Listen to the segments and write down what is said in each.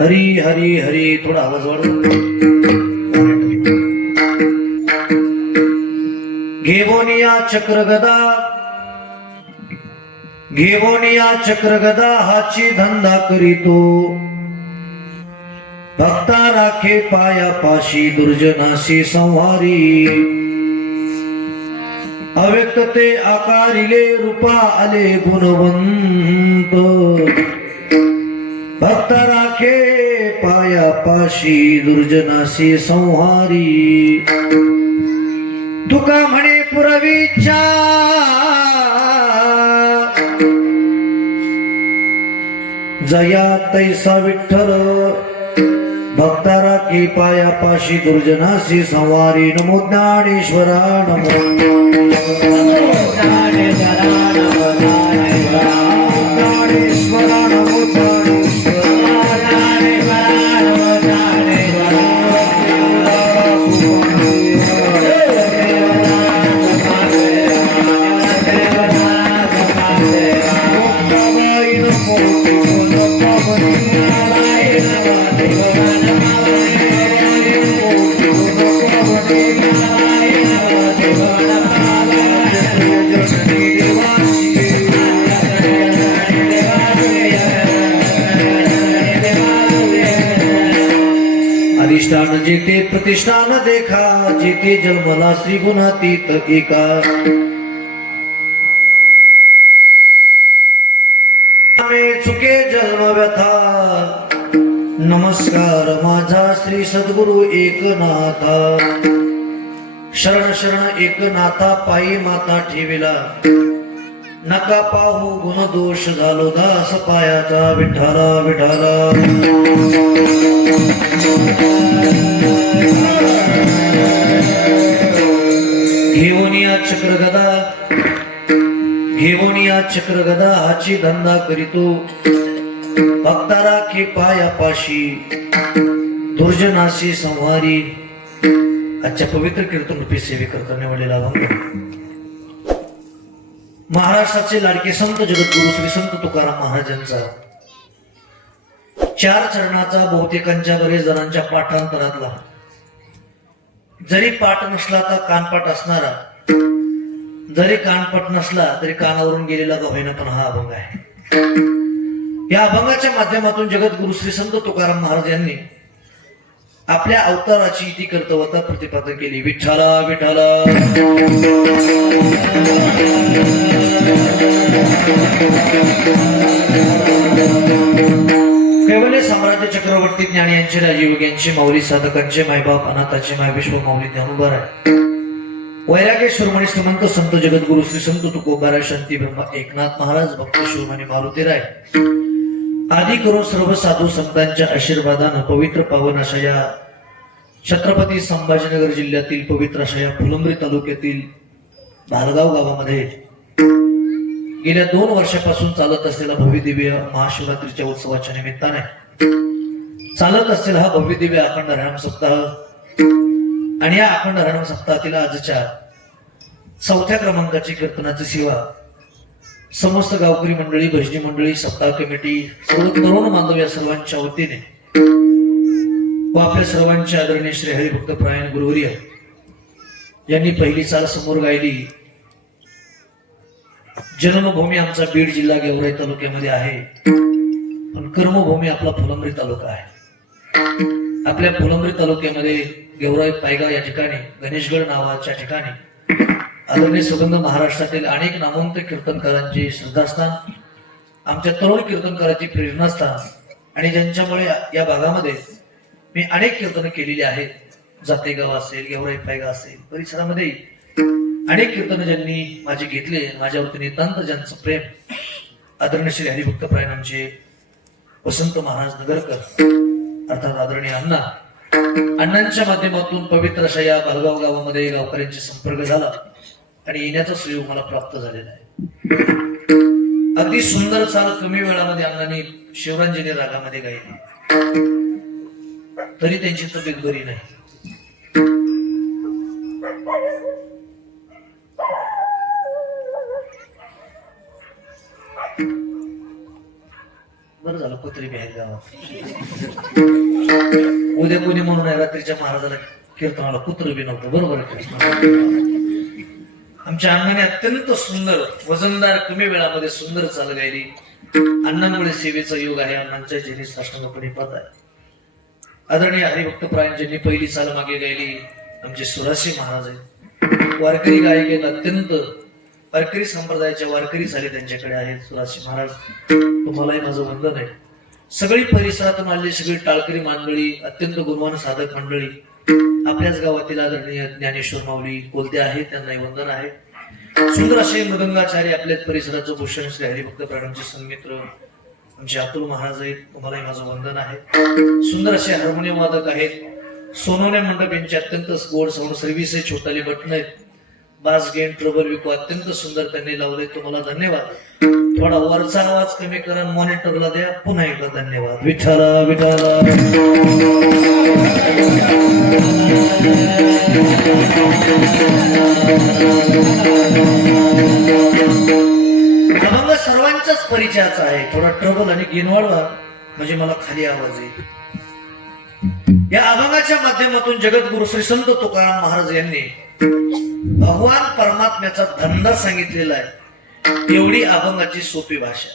हरी हरी हरी. थोडा आवाज वाढव. घेवोनिया चक्रगदा, घेवोनिया चक्रगदा हाची धंदा करीतो. भक्ता राखे पायापाशी दुर्जनाशी संहारी. अव्यक्त ते आकारिले रूपा आले गुणवंत. भक्त राखे पायापाशी दुर्जनाशी संहारी. तुका म्हणे पुरवीच्या जया तैसा विठ्ठल. भक्ता राखी पायापाशी दुर्जनाशी संवारी. नमो ज्ञानेश्वरा नमो ज्ञानेश्वरा नमो ज्ञानेश्वरा नमो अधिष्ठान जेते प्रतिष्ठान देखा. जेते जन्मला श्री गुणातीत एका. चुके जन्म व्यथा. नमस्कार माझा श्री सद्गुरु एकनाथा. शरण शरण एकनाथा पायी माता ठेविला. नका पाहू गुण दोष झालो दास पायाचा. विठ्ठला विठ्ठला. घेवोनिया चक्रगदा, घेवोनिया चक्रगदा हाची धंदा करीतो. भक्ता राखे पायापाशी दुर्जनाशी संहारी. आजच्या पवित्र कीर्तन रूपी सेवेकरता निवडलेला अभंग महाराष्ट्राचे लाडके संत जगद्गुरु श्री संत तुकाराम महाराजांचा 4 चरणाचा बहुतेकांच्या बरेच जणांच्या पाठांतरातला. जरी पाठ नसला तर कानपाठ असणारा, जरी कानपाठ नसला तरी कानावरून गेलेला का होईना पण हा अभंग आहे. या अभंगाच्या माध्यमातून जगद्गुरु श्री संत तुकाराम महाराज यांनी आपल्या अवताराची इति कर्तव्यता प्रतिपादन केली. विठ्ठला विठ्ठला. कैवल्य साम्राज्य चक्रवर्ती ज्ञानी यांचे राजयोग यांचे माऊली साधकांचे मायबाप अनाथाचे माय विश्व माऊली ज्ञानोबा राय. वैराग्य शिरोमणी श्रीमंत संत जगद्गुरु श्री संत तुकोबा राय शांती ब्रह्मा एकनाथ महाराज भक्त शिरोमणी मारुती राय आदी करून सर्व साधू संतांच्या आशीर्वादानं पवित्र पावन अशा या छत्रपती संभाजीनगर जिल्ह्यातील पवित्र अशा या फुलंब्री तालुक्यातील भालगाव गावामध्ये गेल्या 2 वर्षापासून चालत असलेला भव्यदिव्य महाशिवरात्रीच्या उत्सवाच्या निमित्ताने चालत असलेला हा भव्यदिव्य अखंड हरिनाम सप्ताह. आणि या अखंड हरिनाम सप्ताहातील आजच्या 4थ्या क्रमांकाची कीर्तनाची सेवा समस्त गावकरी मंडळी, भजनी मंडळी, सप्ताह कमिटी, सर्व तरुण बांधव या सर्वांच्या वतीने व आपल्या सर्वांचे आदरणीय श्री हरिभक्त परायण गुरुवर्य यांनी पहिली चाल समोर गायली. जन्मभूमी आमचा बीड जिल्हा गेवराई तालुक्यामध्ये आहे, पण कर्मभूमी आपला फुलंब्री तालुका आहे. आपल्या फुलंब्री तालुक्यामध्ये गेवराई पायगाव या ठिकाणी गणेशगड नावाच्या ठिकाणी आदरणीय सुगंध महाराष्ट्रातील अनेक नामवंत कीर्तनकारांचे श्रद्धास्थान, आमच्या तरुण कीर्तनकारांची प्रेरणास्थान आणि ज्यांच्यामुळे या भागामध्ये मी अनेक कीर्तन केलेली आहेत. जातेगाव असेल, गेवराई पायगाव असेल, परिसरामध्ये अनेक कीर्तन ज्यांनी माझे घेतले. माझ्यावरती नितांत ज्यांचं प्रेम आदरणीय श्री हरिभक्त परायण आमचे वसंत महाराज नगरकर अर्थात आदरणीय अण्णांच्या माध्यमातून पवित्र अशा या भालगाव गावामध्ये गावकऱ्यांचा संपर्क झाला आणि येण्याचा श्रेय मला प्राप्त झालेला आहे. अगदी सुंदर चाल कमी वेळामध्ये अण्णांनी शिवरांजनी रागामध्ये गायली, तरी त्यांची तब्येत बरी नाही. बरं झालं कुत्री बाहेर गावात. उद्या कोणी म्हणून आहे रात्रीच्या महाराजाला कीर्तनाला कुत्र बी नव्हतं. बरोबर आहे. आमच्या अण्णाने अत्यंत सुंदर वजनदार कमी वेळामध्ये सुंदर चाल गायली. अण्णांमुळे सेवेचा योग आहे. अण्णांच्या जेणे साष्टांगपणे पद आहे. आदरणीय हरिभक्त प्रायांनी पहिली चाल मागे गायली आमचे सुराशी महाराज आहेत. वारकरी गायक आहेत. अत्यंत वारकरी संप्रदायाच्या वारकरी झाले त्यांच्याकडे आहेत सुराशी महाराज. तुम्हालाही माझं वंदन आहे. सगळी परिसरातून आलेली सगळी टाळकरी मंडळी, अत्यंत गुणवान साधक मंडळी, आपल्याच गावातील आदरणीय ज्ञानेश्वर माऊली कोलते आहेत, त्यांनाही वंदन आहे. सुंदर असे मृदंगाचार्य आपल्या परिसराचं भूषण श्री हरिभक्त प्राणांचे सन्मित्र आमचे अतुल महाराज आहेत. तुम्हालाही माझं वंदन आहे. सुंदर असे हार्मोनियम वादक आहेत. सोनवणे मंडप यांचे अत्यंत गोड साऊंड सर्व्हिस आहे. छोटाले बटन आहेत. बास गेन ट्रबल विको अत्यंत सुंदर त्यांनी लावले. तुम्हाला धन्यवाद. थोडा वरचा आवाज कमी करा, मॉनिटरला द्या. पुन्हा एकदा धन्यवाद. विठ्ठला विठ्ठला. अभंग सर्वांच्याच परिचयाचा आहे. थोडा ट्रबल आणि गेन वाढवा म्हणजे मला खाली आवाज येईल. या अभंगाच्या माध्यमातून जगद्गुरु श्री संत तुकाराम महाराज यांनी भगवान परमात्म्याचा धंदा सांगितलेला आहे. एवढी अभंगाची सोपी भाषा.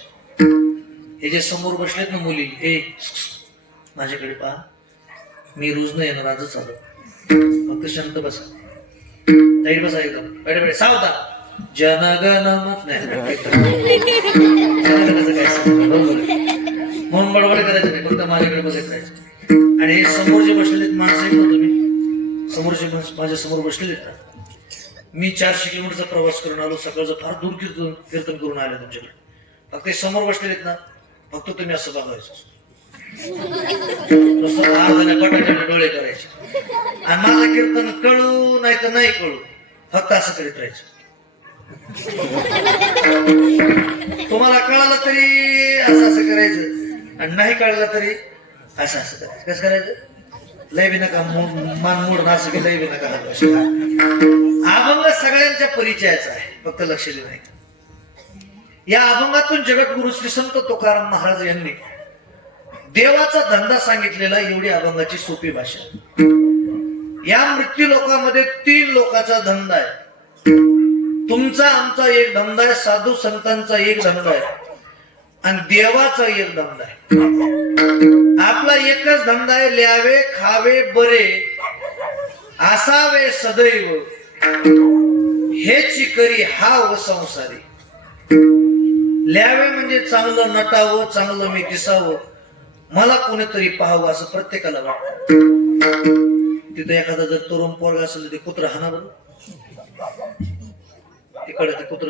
हे जे समोर बसलेत ना मुली, हे माझ्याकडे पहा. मी रोज नाही येणार, आजच आलो. फक्त शांत बसा. ताईट बसा एकदम. बेडे बेडे सावधान. जनगण नाही म्हणून बडबड करायचं नाही. फक्त माझ्याकडे बसायचं राहायचं. आणि हे समोर जे बसलेले माणसं आहेत ना, तुम्ही समोरचे माझ्या समोर बसलेले आहेत ना, मी 400 किलोमीटरचा प्रवास करून आलो. सकाळचं फार दूर कीर्तन करून आलो तुमच्याकडे. फक्त समोर बसलेले आहेत ना, फक्त तुम्ही असं बघायचं. डोळे करायचे. आणि माझं कीर्तन कळू नाही तर नाही कळू, फक्त असं करीत राहायचं. तुम्हाला कळालं तरी असं असं करायचं, आणि नाही कळलं तरी असं असं करायचं. कसं करायचं? लय बी नका मान मोडून असं की लय बी नका. अभंग सगळ्यांच्या परिचयाचा आहे, फक्त लक्ष देऊ नये. या अभंगातून जगद्गुरु श्री संत तुकाराम महाराज यांनी देवाचा धंदा सांगितलेला. एवढी अभंगाची सोपी भाषा. या मृत्यू लोकामध्ये 3 लोकांचा धंदा आहे. तुमचा आमचा एक धंदा आहे, साधू संतांचा एक धंदा आहे, आणि देवाचा एक धंदा आहे. आपला एकच धंदा आहे, ल्यावे खावे बरे असावे सदैव, हेची करी हाव संसारी. ल्यावे म्हणजे चांगलं नटावं, चांगलं मी दिसावं, मला कोणीतरी पाहावं असं प्रत्येकाला वाटतं. तिथं एखादा जर तरुण पोरगा असेल ते कुत्र हाना बरं. तिकडे ते कुत्र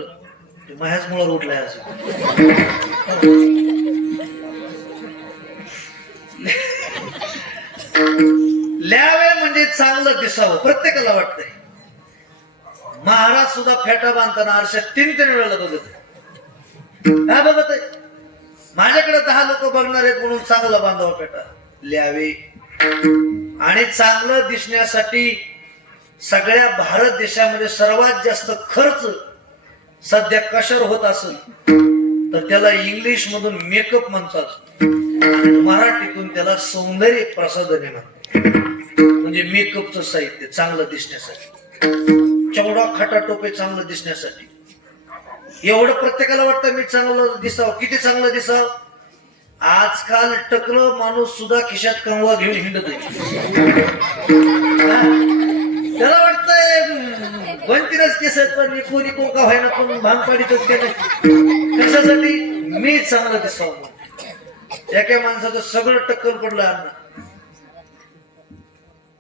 माझ्याच मुळावर उठलाय असं. ल्यावे म्हणजे चांगलं दिसावं, प्रत्येकाला वाटतंय. महाराज सुद्धा फेटा बांधताना आरशात 3-3 वेळेला बघत काय बघत आहे. माझ्याकडे 10 लोक बघणार आहेत म्हणून चांगलं बांधावं फेटा. ल्यावे. आणि चांगलं दिसण्यासाठी सगळ्या भारत देशामध्ये सर्वात जास्त खर्च सध्या कशावर होत असेल तर त्याला इंग्लिश मधून मेकअप म्हणतात, मराठीतून त्याला सौंदर्य प्रसाधने म्हणतात. म्हणजे मेकअपचं साहित्य चांगलं दिसण्यासाठी, चवडा खटाटोपे चांगलं दिसण्यासाठी. एवढं प्रत्येकाला वाटतं मी चांगलं दिसावं. किती चांगलं दिसावं? आजकाल टकलं माणूस सुद्धा खिशात कंगवा घेऊन हिंडत आहे. त्याला वाटतंय 22 केस आहेत पण मी कोणी कोका व्हायना पण भांगपाडीतच केलं. कशासाठी? मी चांगलं दिसावं. एका माणसाचं सगळं टक्कल पडलं. अण्णा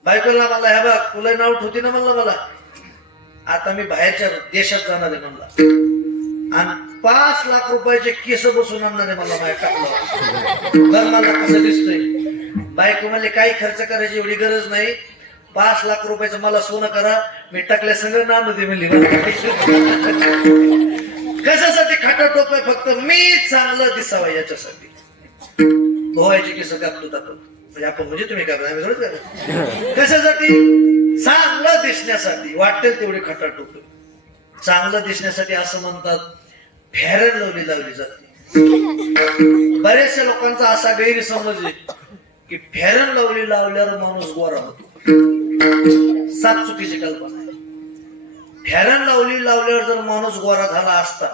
बायकोला मला ह्या बघ तुला नाव ठेवते ना म्हणलं, मला आता मी बाहेरच्या देशात जाणार आहे म्हणला, आणि 5 लाख रुपयाचे केस बसून आणणार आहे मला बाहेर टाकलं. बरं मला कसं दिसतंय? बायको म्हणले काही खर्च करायची एवढी गरज नाही, 5 लाख रुपयाचं मला सोनं करा, मी टाकल्या सगळं नांद दे म्हणली. कशासाठी? खाटा टोपाय फक्त मी चांगलं दिसावं याच्यासाठी. धुवायचे केस कापतो टाकतो म्हणजे आपण म्हणजे तुम्ही काय आम्ही थोडंच करा. कशासाठी? चांगलं दिसण्यासाठी. वाटेल तेवढे खटा टोपे चांगलं दिसण्यासाठी. असं म्हणतात फेअर अँड लवली लावली जाते. बऱ्याचशा लोकांचा असा गैरसमज आहे की फेरन लावली लावल्यावर माणूस गोरा होतो. सात चुकीची कल्पना आहे. फेरन लावली लावल्यावर जर माणूस गोरा झाला असता,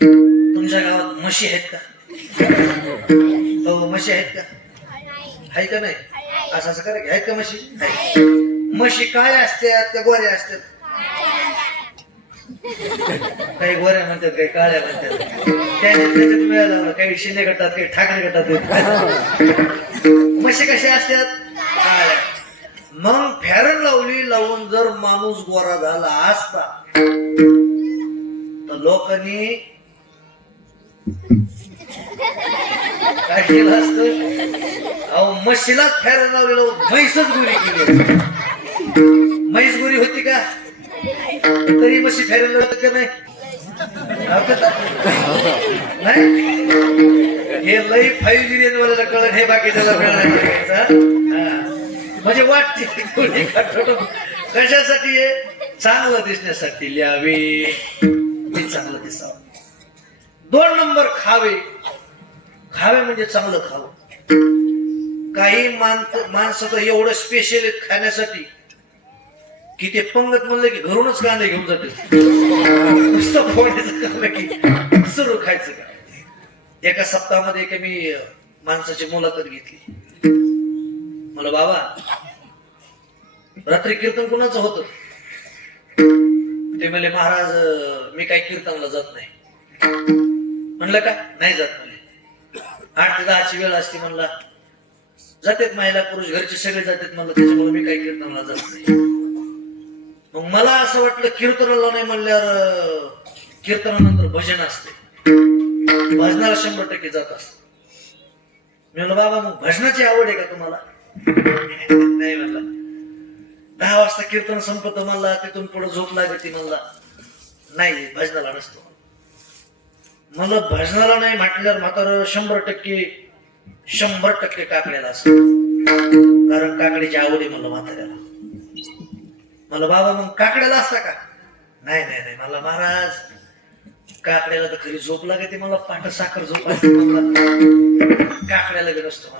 तुमच्या गावात म्हशी आहेत का? हो, म्हशी आहेत का? आहे का नाही? असं असं करा, आहेत का म्हशी? म्हशी काय असतात? त्या गोऱ्या असतात. काही गोऱ्या म्हणतात, काही काळ्या म्हणतात. त्याच्यात मिळालं काही शिंदे गटात, काही ठाकरे गटात. म्हशी कशा असतात? काळ्या. मग फेरन लावली लावून जर माणूस गोरा झाला असता तर लोकांनी काय केलं असत? अहो, म्हशीलाच फेरन लावली लावून म्हैसच गोरी केली. म्हैस गोरी होती का? तरी म्हशी फेरन लावली का नाही? हे लई 5G रेंज वाल्याला कळण, हे बाकीच्याला कळणार. म्हणजे वाटते कशासाठी? चांगलं दिसण्यासाठी लिहावे, चांगलं दिसावं. 2 नंबर खावे. खावे म्हणजे चांगलं खावं. काही माणसं तर एवढं स्पेशल आहेत खाण्यासाठी की ते पंगत म्हणलं की घरूनच कांदे घेऊन जाते. नुसतं फोडायचं काम की सुरू खायचं का. एका सप्ताहामध्ये एका मी माणसाची मुलाखत घेतली. मला, बाबा रात्री कीर्तन कोणाचं होतं? ते म्हणले, महाराज मी काही कीर्तनला जात नाही. म्हणलं का? नाही जात. म्हणले 8 ते 10ची वेळ असते. म्हणला जातात महिला पुरुष घरचे सगळे जातात. म्हणलं त्याच्यामुळे मी काही कीर्तनला जात नाही. मग मला असं वाटलं कीर्तनाला नाही म्हणल्यावर कीर्तनानंतर भजन असते, भजनाला 100% जात असत. मी म्हणलं, बाबा मग भजनाची आवड आहे का तुम्हाला? नाही म्हणला. 10 वाजता कीर्तन संपत, मला तिथून पुढे झोप लागते. म्हणला नाही, भजनाला नसतो. मला भजनाला नाही म्हटल्यावर म्हातार 100% काकड्याला असत. कारण काकडीची आवड आहे मला म्हाताऱ्याला. मला, बाबा मग काकड्याला असता का? नाही नाही नाही. मला, महाराज काकड्याला तर खरी झोप लागते. मला पाठ साखर झोप असते. मला काकड्याला बी नसतो.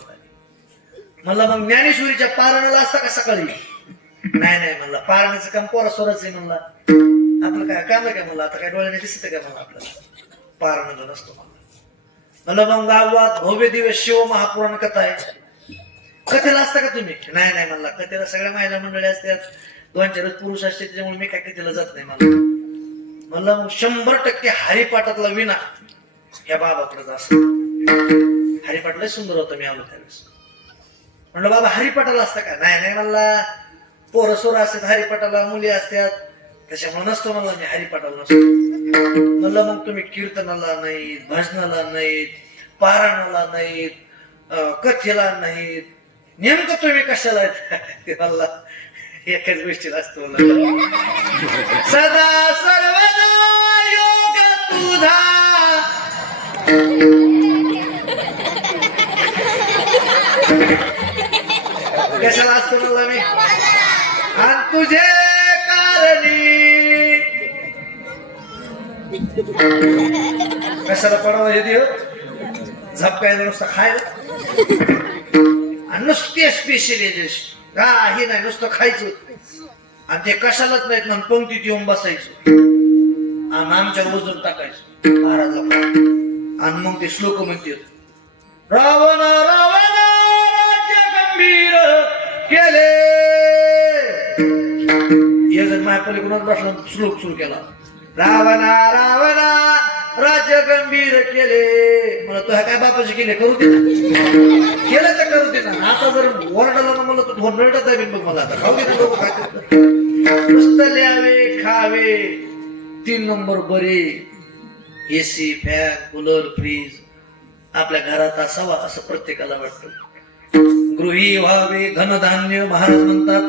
मला मग ज्ञानेश्वरीच्या पारायणाला असता का सकाळी? नाही नाही. म्हणला पारायणाचं काम पोरा सोराच आहे. म्हणला आपलं काय काम आहे का? मला आता काय डोळ्याने दिसत का? मला आपल्याला पारायणाला नसतो. मला मग गावात भव्य दिवस शिव महापुराण कथा आहे, कथेला असता का तुम्ही? नाही नाही. म्हणला कथेला सगळ्या महिला मंडळी असतात, 2-4 पुरुष असते, त्याच्यामुळे मी काय कथेला जात नाही. मला मग 100% हरिपाठातला विना या बाबाकडे असत. हरिपाठ लय सुंदर होता. मी आलो त्यावेळेस. म्हणलं, बाबा हरिपाठाला असतं का? नाही नाही. मला पोरं सोरं असतात हरिपाठाला, मुली असतात, त्याच्यामुळे नसतो. मला मी हरिपाठाला नसतो. म्हणलं मग तुम्ही कीर्तनाला नाहीत, भजनाला नाहीत, पारायणाला नाहीत, कथेला नाहीत, नेमकं तुम्ही कशाला आहेत? मला एकाच गोष्टीला असतो. सदा सर्वदा योग तुझा कशाला असतो? मला मी आणि तुझे कारणी कशाला पडावं? हे देव झपकायला नुसतं खायला आणि नुसते स्पेशल काही नाही, नुसतं खायचं. आणि ते कशालाच नाहीत म्हणून पंक्तीत येऊन बसायचं आणि आमच्यावर वजन टाकायचं महाराजला. आणि मग ते श्लोक म्हणते, रावण रावण राज्य गंभीर केले. हे जर माझ्यापलीकडूनच बसला श्लोक सुरू केला, रावणा रावणा राज्य गंभीर केले. मला तो ह्या काय बापाचे केले? करू दे ना. केलं तर करू दे ना. आता जर ओरडाला ना मला तो ओरडत आहे बघ. मला आता खाऊ दे. लोक खाते नुसतं लिहावे खावे. 3 नंबर बरे, एसी फॅन कूलर फ्रीज आपल्या घरात असावा असं प्रत्येकाला वाटतं. गृही व्हावे धनधान्य. महाराज म्हणतात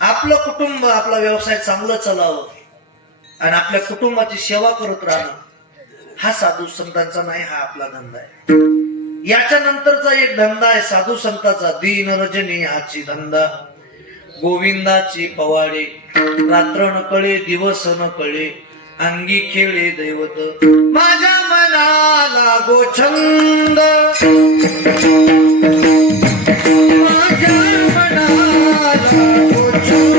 आपलं कुटुंब आपला व्यवसाय चांगलं चालावं आणि आपल्या कुटुंबाची सेवा करत राहणं हा साधू संतांचा नाही, हा आपला धंदा आहे. याच्या नंतरचा एक धंदा आहे साधू संतांचा, दीन रजनी हाची धंदा. गोविंदाची पवाडे, रात्र न कळे दिवस न कळे, अंगी खेळे दैवत माझ्या मनाला गोछंद माझ्या मनाला गोछंद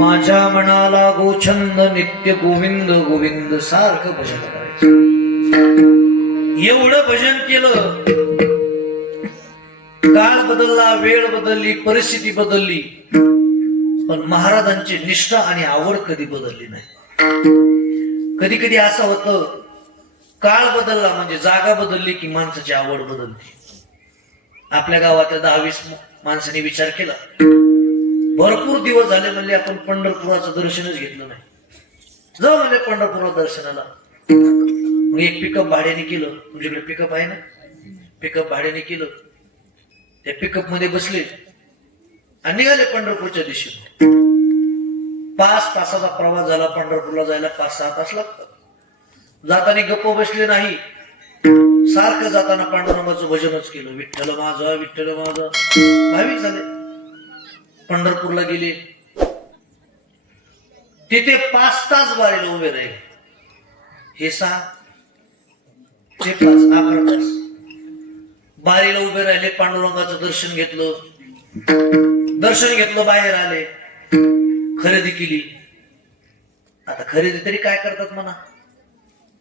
माझ्या गोछंद नित्य गोविंद गोविंद सारखं भजन करायचं. एवढं भजन केलं, काळ बदलला, वेळ बदलली, परिस्थिती बदलली, पण महाराजांची निष्ठा आणि आवड कधी बदलली नाही. कधी कधी असं होतं, काळ बदलला म्हणजे जागा बदलली की माणसाची आवड बदलते. आपल्या गावातल्या 10-20 माणसांनी विचार केला, भरपूर दिवस झाले म्हणजे आपण पंढरपुराचं दर्शनच घेतलं नाही. जाऊ म्हणजे पंढरपुरात दर्शनाला. मग एक पिकअप भाड्याने केलं. तुमच्याकडे पिकअप आहे ना? पिकअप भाड्याने केलं. त्या पिकअप मध्ये बसले आणि निघाले पंढरपूरच्या दिशेने. 5 तासाचा प्रवास झाला. पंढरपूरला जायला 5-6 तास लागतात. जाताना गप्प बसले नाही, सारखं जाताना पांडुरंगाचं भजनच केलं. विठ्ठल माझा विठ्ठल माझा. भाविक झाले. पंढरपूरला गेले. तिथे 5 तास बारीला उभे राहिले. हे 6 ते 5 11 तास बारीला उभे राहिले. पांडुरंगाचं दर्शन घेतलं. बाहेर आले. खरेदी केली. आता खरेदी तरी काय करतात म्हणा,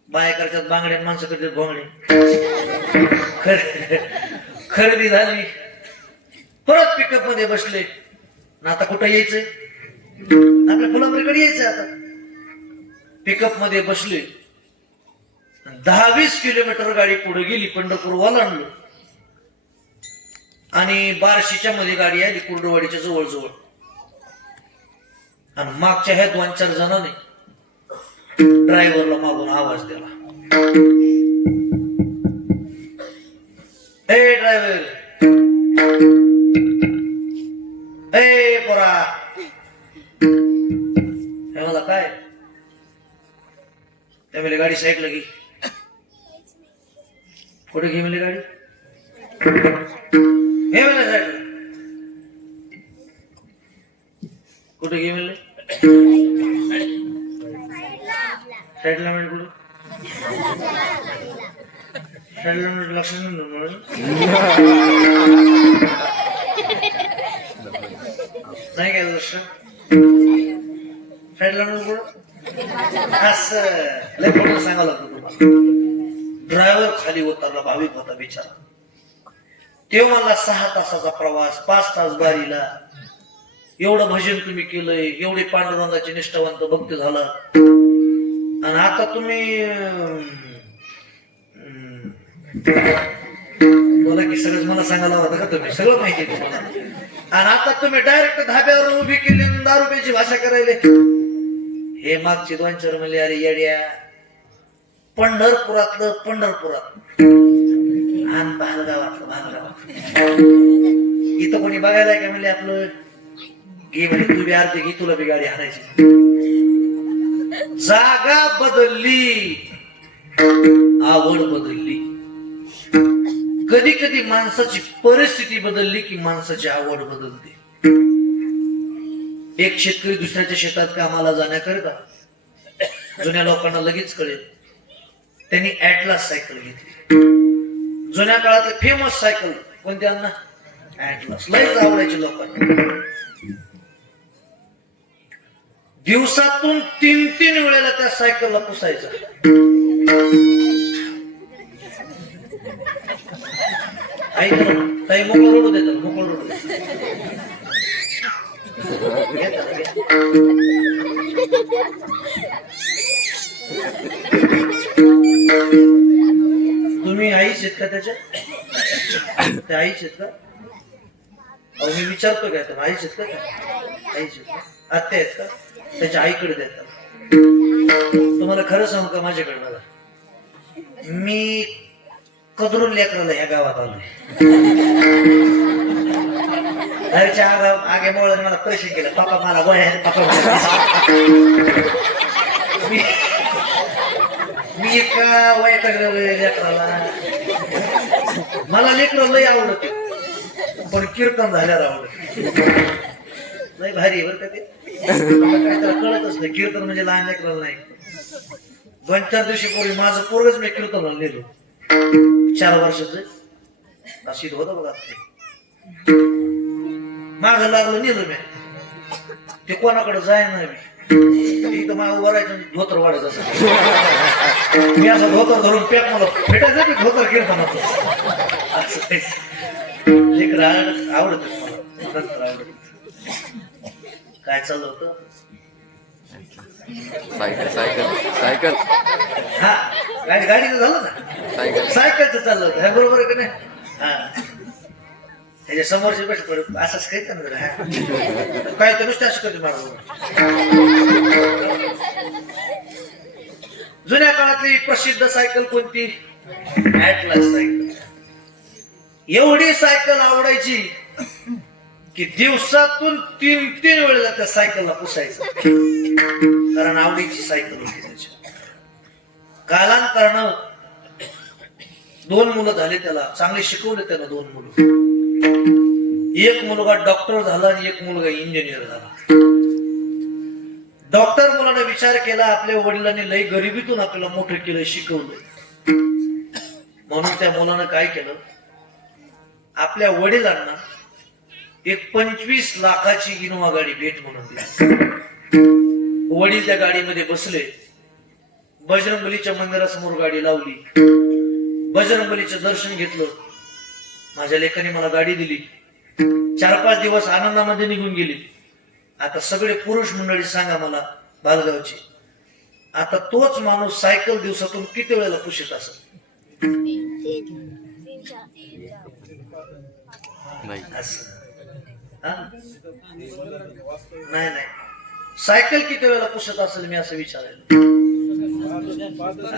बाया करतात बांगड्या, माणसं करतात घोंगडे. खरेदी झाली. परत पिकअप मध्ये बसले. आता कुठं यायचंय? आपल्या फुलंब्रीकडे यायचंय. आता पिकअप मध्ये बसले. 10-20 किलोमीटर गाडी पुढे गेली. पंढरपूर ओलांडलं आणि बार्शीच्या मध्ये गाडी आली कुर्डवाडीच्या जवळ. आणि मागच्या ह्या 2-4 जणांनी ड्रायव्हरला मागून आवाज दिला, ए ड्रायव्हर, ए पोरा. हे मला काय त्यावेळी गाडी साईडला घे. कुठे घे म्हणले गाडी? हे म्हणलं साईडला. कुठे घे म्हणले? साईडला म्हणजे कुठं? साईडला म्हणजे लक्ष नाही काय लक्ष? साईडला म्हणजे कुठं? असं लय खोटं सांगावं लागतं तुम्हाला. ड्रायव्हर खाली होता, भाविक होता बिचारा. तेव्हा मला 6 तासाचा प्रवास, 5 तास बारीला. एवढं भजन तुम्ही केलंय, एवढे पांडुरंगाचे निष्ठावंत भक्त झाला, आणि आता तुम्ही बोला की सगळं मला सांगायला होतं का? तुम्ही सगळं माहिती आहे तुम्हाला. आणि आता तुम्ही डायरेक्ट धाब्यावर उभी केली, दारूची भाषा करायला. हे मागचे 2-4 म्हणले, अरे येड्या, पंढरपुरातलं पंढरपुरात आणि भालगावातलं भालगावात. इथं कोणी बघायला का म्हणले आपलं घे म्हणे, तू बी अर्धे घे, तुला बी गाडी हाणायची. जागा बदलली, आवड बदलली. कधी कधी माणसाची परिस्थिती बदलली की माणसाची आवड बदलते. एक शेतकरी दुसऱ्याच्या शेतात कामाला जाण्याकरिता जुन्या लोकांना लगेच कळेल, त्यांनी ऍटलास सायकल घेतली. जुन्या काळातली फेमस सायकल कोणती अण्णा? ऍटलास. लयच आवडायची लोकांना. दिवसातून 3-3 वेळेला त्या सायकलला पुसायचं. ताई मोकळ रोड देतात, मोकळ रोड तुम्ही आईच आहेत का त्याच्या? ते आईच आहेत का? अहो मी विचारतो काय, तर आईच आहेत का? आईच आहेत का? आत्या आहेत का? त्याच्या आईकडे देतात. तुम्हाला खरं सांगू का, माझ्याकडे बघा, मी कदरून लेकराला ह्या गावात आलोय. घरच्या आगे मोळ मला परेशान केलं. पापा मला गोळ्या, पापा मी एका वैतागल्या लेकराला. मला लेकरं लय आवडत, पण कीर्तन झाल्यावर आवडत. लय भारी बरं का ते. काय त्याला कळतच नाही, कीर्तन म्हणजे लहान लेकराला नाही. 2-4 दिवशीपूर्वी माझं पोरगच मी कीर्तनाला नेलो. 4 वर्षाचं अशी होतं बघा. माग लागलं नेलं मी. ते कोणाकडे जाय ना मी इथं माग वरायचं, धोतर वाढायचं असं. मी असं धोतर धरून पॅक मला भेटायचं की धोतर कीर्तनाचं. असं लेकर आवडत मला, आवडत. काय चाललं होतं? सायकल. हा गाडीचं झालं ना, सायकलचं चाललं होतं. हे बरोबर आहे का नाही? हा त्याच्या समोरची बस असंच काही ना काय तर नुसते असं करते मला. जुन्या काळातली प्रसिद्ध सायकल कोणती? Atlas cycle. एवढी सायकल आवडायची की दिवसातून 3-3 वेळेला त्या सायकलला पुसायचं, कारण आवडीची सायकल होती त्याची. कालांतरानं 2 मुलं झाले त्याला, चांगले शिकवले त्याला 2 मुलं. एक मुलगा डॉक्टर झाला आणि एक मुलगा इंजिनियर झाला. डॉक्टर मुलाने विचार केला, आपल्या वडिलांनी लई गरिबीतून आपल्याला मोठं केलं, शिकवलं. म्हणून त्या मुलानं काय केलं, आपल्या वडिलांना एक 25 लाखाची इनोवा गाडी भेट म्हणून दिली. वडील त्या गाडीमध्ये बसले, बजरंगबलीच्या मंदिरासमोर गाडी लावली, बजरंगबलीचं दर्शन घेतलं. माझ्या लेकाने मला गाडी दिली. 4-5 दिवस आनंदामध्ये निघून गेली. आता सगळे पुरुष मंडळी सांगा मला बालगावची, आता तोच माणूस सायकल दिवसातून किती वेळेला पुशीत असेल? नाही, सायकल किती वेळेला पुसत असेल मी असं विचारायला.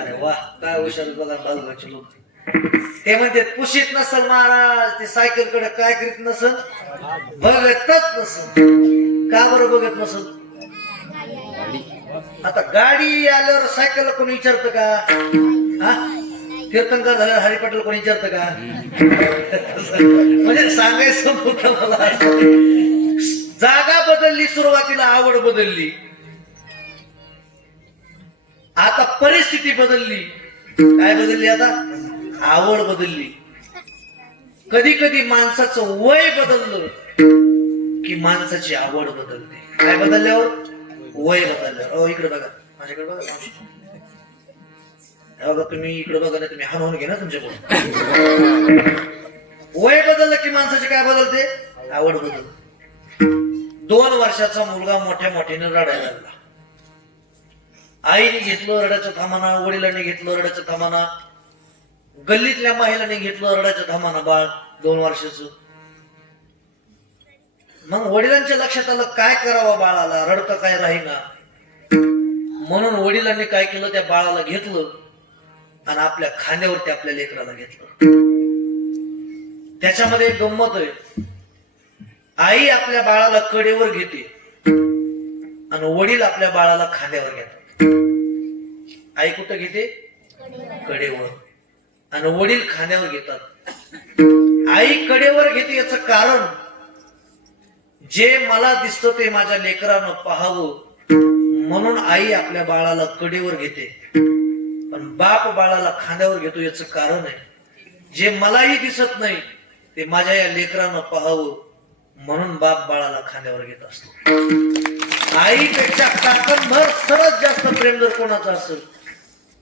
अरे वा, काय हुशार बघा बालगावचे लोक. ते म्हणते पुशीत नसल महाराज, ते सायकल कडे काय करीत नसल, बघतच नसल. का बरं बघत नसल? आता गाडी आल्यावर सायकलला कोणी विचारतं का? हा, कीर्तनकार झाल्यावर हरिपाटला कोणी विचारतं का? म्हणजे सांगायचं मोठं मला, जागा बदलली, सुरुवातीला आवड बदलली, आता परिस्थिती बदलली. काय बदलली? आता आवड बदलली. कधी कधी माणसाचं वय बदललं की माणसाची आवड बदलते. काय बदलल्यावर? वय बदलल्यावर. इकडे बघा, माझ्याकडे बघा, बघा तुम्ही इकडे बघा, ना तुम्ही हाणून घे ना तुमच्याकडून. वय बदललं की माणसाची काय बदलते? आवड बदलते. 2 वर्षाचा मुलगा मोठ्याने रडायला लागला. आईने घेतलं रडायचं थांबाना, वडिलांनी घेतलं रडायचं थांबाना, गल्लीतल्या महिलांनी घेतलं रडायचं थांबाना बाळ 2 वर्षाचं. मग वडिलांच्या लक्षात आलं काय करावं बाळाला, रडतं काय राहीना. म्हणून वडिलांनी काय केलं, त्या बाळाला घेतलं आणि आपल्या खांद्यावरती आपल्या लेकराला घेतलं. त्याच्यामध्ये एक गंमत आहे. आई आपल्या बाळाला कडेवर घेते आणि वडील आपल्या बाळाला खांद्यावर घेतात. आई कुठं घेते? कडेवर, आणि वडील खांद्यावर घेतात. आई कडेवर घेते याचं कारण, जे मला दिसतं ते माझ्या लेकरानं पाहावं म्हणून आई आपल्या बाळाला कडेवर घेते, पण बाप बाळाला खांद्यावर घेतो याचं कारण आहे जे मलाही दिसत नाही ते माझ्या या लेकरानं पाहावं म्हणून बाप बाळाला खांद्यावर घेत असतो. आईपेक्षा काकणभर सर्वात जास्त प्रेम जर कोणाचं असेल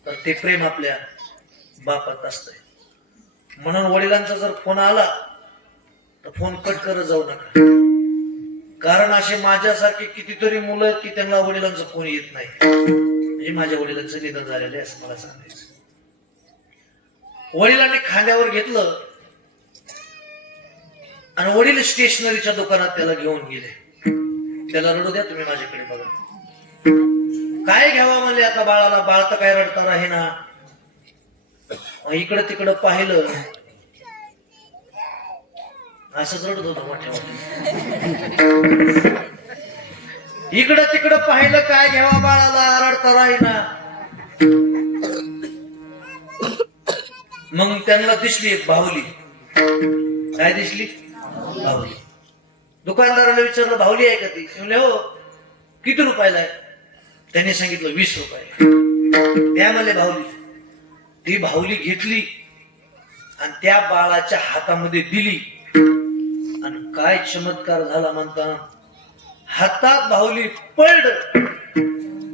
तर ते प्रेम आपल्या बापात असतंय. म्हणून वडिलांचा जर फोन आला तर फोन कट करत जाऊ नका, कारण असे माझ्यासारखे कितीतरी मुलं आहेत की त्यांना वडिलांचा फोन येत नाही, म्हणजे माझ्या वडिलांचं निधन झालेलं आहे असं मला सांगायचं. वडिलांनी खांद्यावर घेतलं आणि वडील स्टेशनरीच्या दुकानात त्याला घेऊन गेले. त्याला रडू द्या तुम्ही, माझ्याकडे बघा. काय घ्यावा म्हणले आता बाळाला? बाळ तर काय रडता राही ना. इकडं तिकडं पाहिलं, असंच रडत होतं मोठ्या मोठ्या. इकडं तिकडं पाहिलं, काय घ्यावा बाळाला, रडता राही ना. मग त्यांना दिसली एक बाहुली. काय दिसली? बाहुली. दुकानदाराला विचारलं बाहुली आहे का ती? म्हणले हो. किती रुपयाला आहे? त्याने सांगितलं 20 रुपये. त्या म्हणले बाहुली. ती बाहुली घेतली आणि त्या बाळाच्या हातामध्ये दिली आणि काय चमत्कार झाला म्हणता, हातात बाहुली पड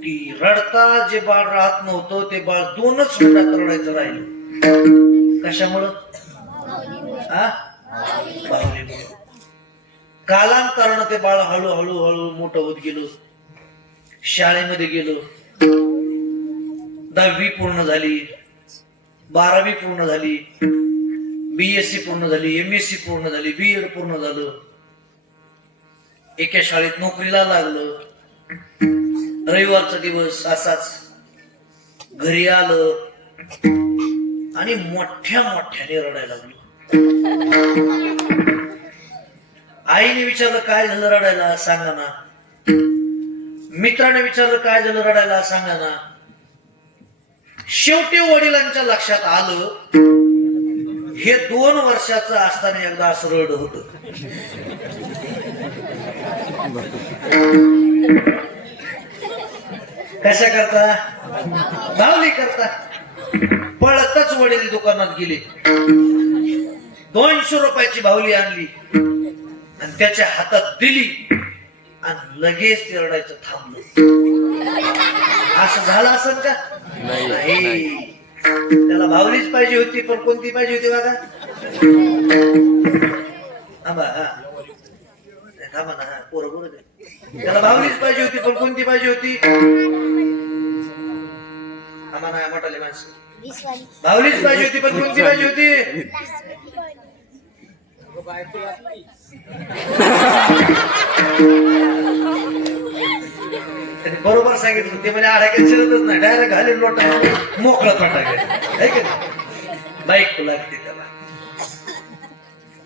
ती रडता जे बाळ राहत नव्हतं ते बाळ 2च मिनिटात रडायचं राहिलं. कशामुळं? बाहुलीमुळे. कालांतरानं ते बाळ हळूहळू हळू मोठं होत गेलो, शाळेमध्ये गेलो. 10वी पूर्ण झाली, 12वी पूर्ण झाली, BSc पूर्ण झाली, MSc पूर्ण झाली, BEd पूर्ण झालं. एका शाळेत नोकरीला लागलं. रविवारचा दिवस असाच घरी आलं आणि मोठ्या मोठ्याने रडायला लागलो. आईने विचारलं काय झालं रडायला? सांगा ना. मित्राने विचारलं काय झालं रडायला? सांगा ना. शेवटी वडिलांच्या लक्षात आलं हे 2 वर्षाचं असताना एकदा असं रड होत. कशा करता? बाहुली करता. पळतच वडील दुकानात गेले, 200 रुपयाची बाहुली आणली आणि त्याच्या हातात दिली आणि लगेच ते रडायचं थांबलं. असं झालं असेल का? नाही. त्याला बाहुलीच पाहिजे होती, पण कोणती पाहिजे होती बघा? थांबा थांबा ना. पोरं बोलू दे. त्याला बाहुलीच पाहिजे होती, पण कोणती पाहिजे होती? थांबा ना मोठाले माणसं. बाहुलीच पाहिजे होती, पण कोणती पाहिजे होती? बरोबर सांगितलं ते. म्हणजे आडाक्यात शिरतच नाही, डायरेक्ट घाली लोटा मोकळा पटा बाईक लागते त्याला.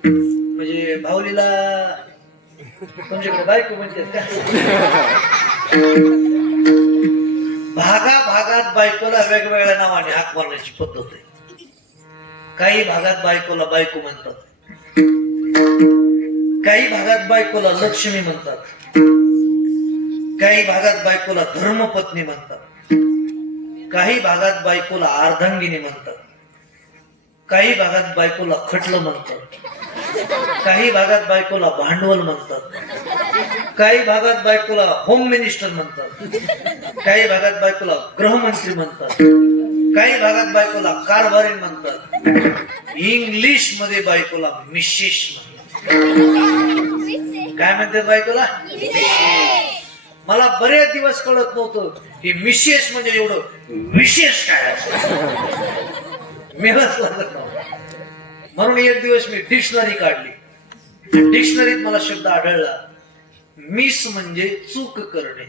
म्हणजे बाहुलीला तुमच्याकडे बायको म्हणतात का? भागात बायकोला वेगवेगळ्या नावाने हाक मारण्याची पद्धत आहे. काही भागात बायकोला बायको म्हणतात, काही भागात बायकोला लक्ष्मी म्हणतात, काही भागात बायकोला धर्मपत्नी म्हणतात, काही भागात बायकोला अर्धांगिनी म्हणतात, काही भागात बायकोला खटलं म्हणतात, काही भागात बायकोला भांडवल म्हणतात, काही भागात बायकोला होम मिनिस्टर म्हणतात, काही भागात बायकोला गृहमंत्री म्हणतात, काही भागात बायकोला कारभारी म्हणतात, इंग्लिश मध्ये बायकोला मिसेस म्हणतात. काय म्हणतात बायकोला? मला बरेच दिवस कळत नव्हतं की मिसेस म्हणजे एवढं विशेष काय असतं. मिळत लागत नव्हतं. म्हणून एक दिवस मी डिक्शनरी काढली. डिक्शनरीत मला शब्द आढळला, मिस म्हणजे चूक करणे.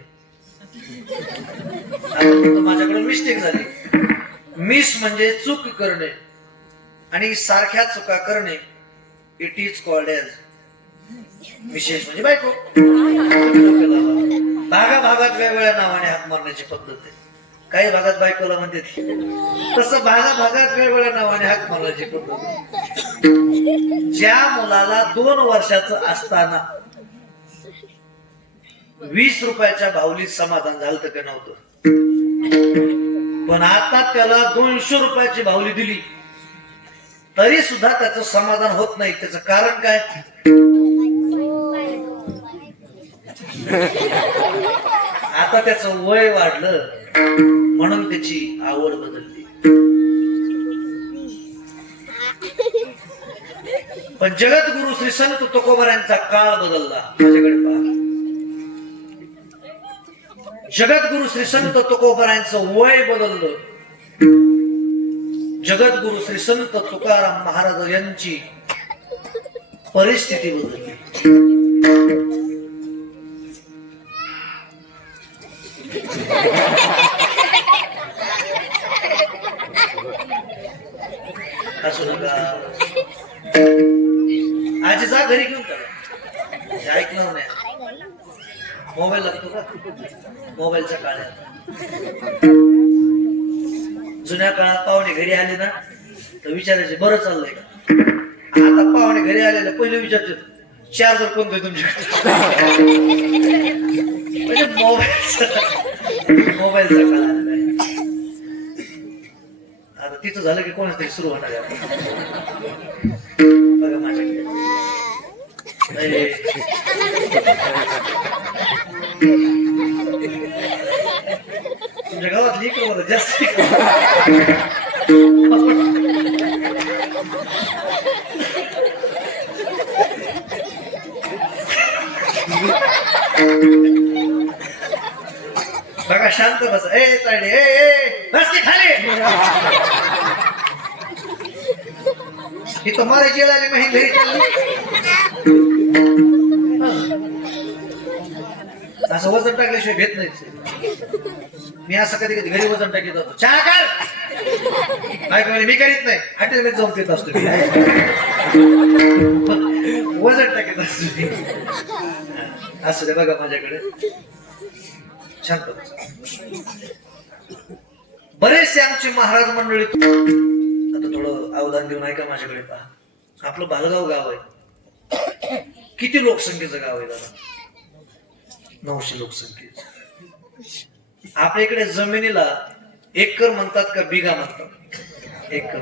माझ्याकडे मिस्टेक झाली. मिस म्हणजे चूक करणे आणि सारख्या चुका करणे. It is called as Mrs म्हणजे बायको. भागाभागात वेगवेगळ्या नावाने हाक मारण्याची पद्धत आहे. काही भागात बायकोला म्हणते, तसं भागाभागात वेगवेगळ्या नावाने हाक मारण्याची पद्धत. ज्या मुलाला 2 वर्षाचं असताना 20 रुपयाच्या भावलीत समाधान झालं का नव्हतं. पण आता त्याला 200 रुपयाची भावली दिली तरी सुद्धा त्याचं समाधान होत नाही. त्याचं कारण काय? आता त्याचं वय वाढलं म्हणून त्याची आवड बदलली. पण जगद्गुरु श्री संत तुकोबारायांचा काळ बदलला. माझ्याकडे पहा. जगद्गुरु श्री संत तुकोबारायांचं वय बदललं. जगद्गुरु श्री संत तुकाराम महाराज यांची परिस्थिती बदलली. असू नका. आजी जा घरी घेऊन करा. ऐकणार नाही. मोबाईल लागतो का? मोबाईलचा काळ आहे. जुन्या काळात पाहुणे घरी आले ना तर विचारायचे बरं चाललंय का. आता पाहुणे घरी आलेले पहिले विचारते चार्जर कोणतं तुमच्याकडे. म्हणजे मोबाईलचा काळ आलेला आहे. आता तिथं झालं की कोणाच तरी सुरू होणार आहे. बघा माझ्याकडे तुमच्या गावात लिहिक बरं जास्त. बघा शांत बस. ए तायडे ए बस की खाली. ही तर मारायची आली मग घरी चालली. असं वजन टाकल्याशिवाय भेट नाही. मी असं कधी कधी घरी वजन टाकीत होतो. चहा कर काय मी करीत नाही. हॉटेलमध्ये जाऊन पित असतो. वजन टाकीत असतो. असं दे बघा माझ्याकडे शांत. बरेचसे आमची महाराज मंडळी. आता थोडं अवधान देऊन ऐका माझ्याकडे पहा. आपलं भालगाव गाव आहे. किती लोकसंख्येचं गाव आहे दादा? 900 लोकसंख्येचं. आपल्या इकडे जमिनीला एकर म्हणतात का बिघा म्हणतात? एकर.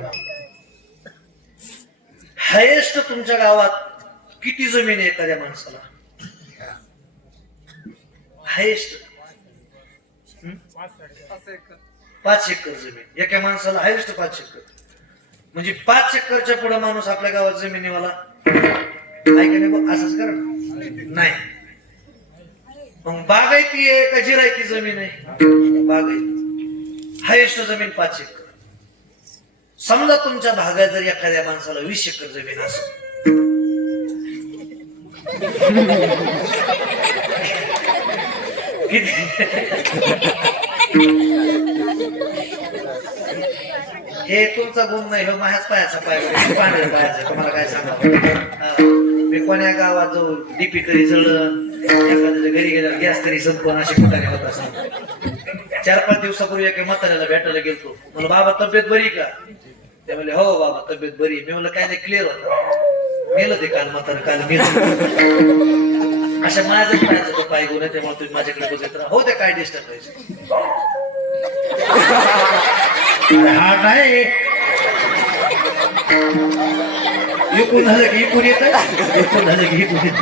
हायेस्ट तुमच्या गावात किती जमीन आहे एखाद्या माणसाला? हायेस्ट 5 एकर जमीन एका माणसाला. Highest 5 acre. म्हणजे 5 एकरच्या पुढे माणूस आपल्या गावात जमिनीवाला असंच कर नाही. मग बागायती आहे का जिरायती जमीन आहे? बागायती. हायेस्ट जमीन 5 एकर. समजा तुमच्या भागात जर एखाद्या माणसाला 20 एकर जमीन असेल. हे तुमचा गुण नाही. हे माझ्याच पायाचा पाय पांढऱ्या पायाचा. तुम्हाला काय सांगा. मी कोण्या गावात जाऊ डीपी करी जळण एखाद्याच्या घरी गेल्यावर गॅस तरी संपवून अशी कुठाने होत असं. 4-5 दिवसापूर्वी एका म्हाताऱ्याला भेटायला गेलतो. मला बाबा तब्येत बरी का? ते म्हणले हो बाबा तब्येत बरी. मी म्हणलं काय नाही क्लिअर होत. मेलं ते काल म्हातारं काल मेलं. अशा माझ्याच पायाचा तो पाय गुण आहे. त्यामुळे तुम्ही माझ्याकडे बघत राहा. हो ते काय डिस्टर्ब व्हायचं. हा नाही इकून झालं की इकून येत. इकून झालं की इकून येत.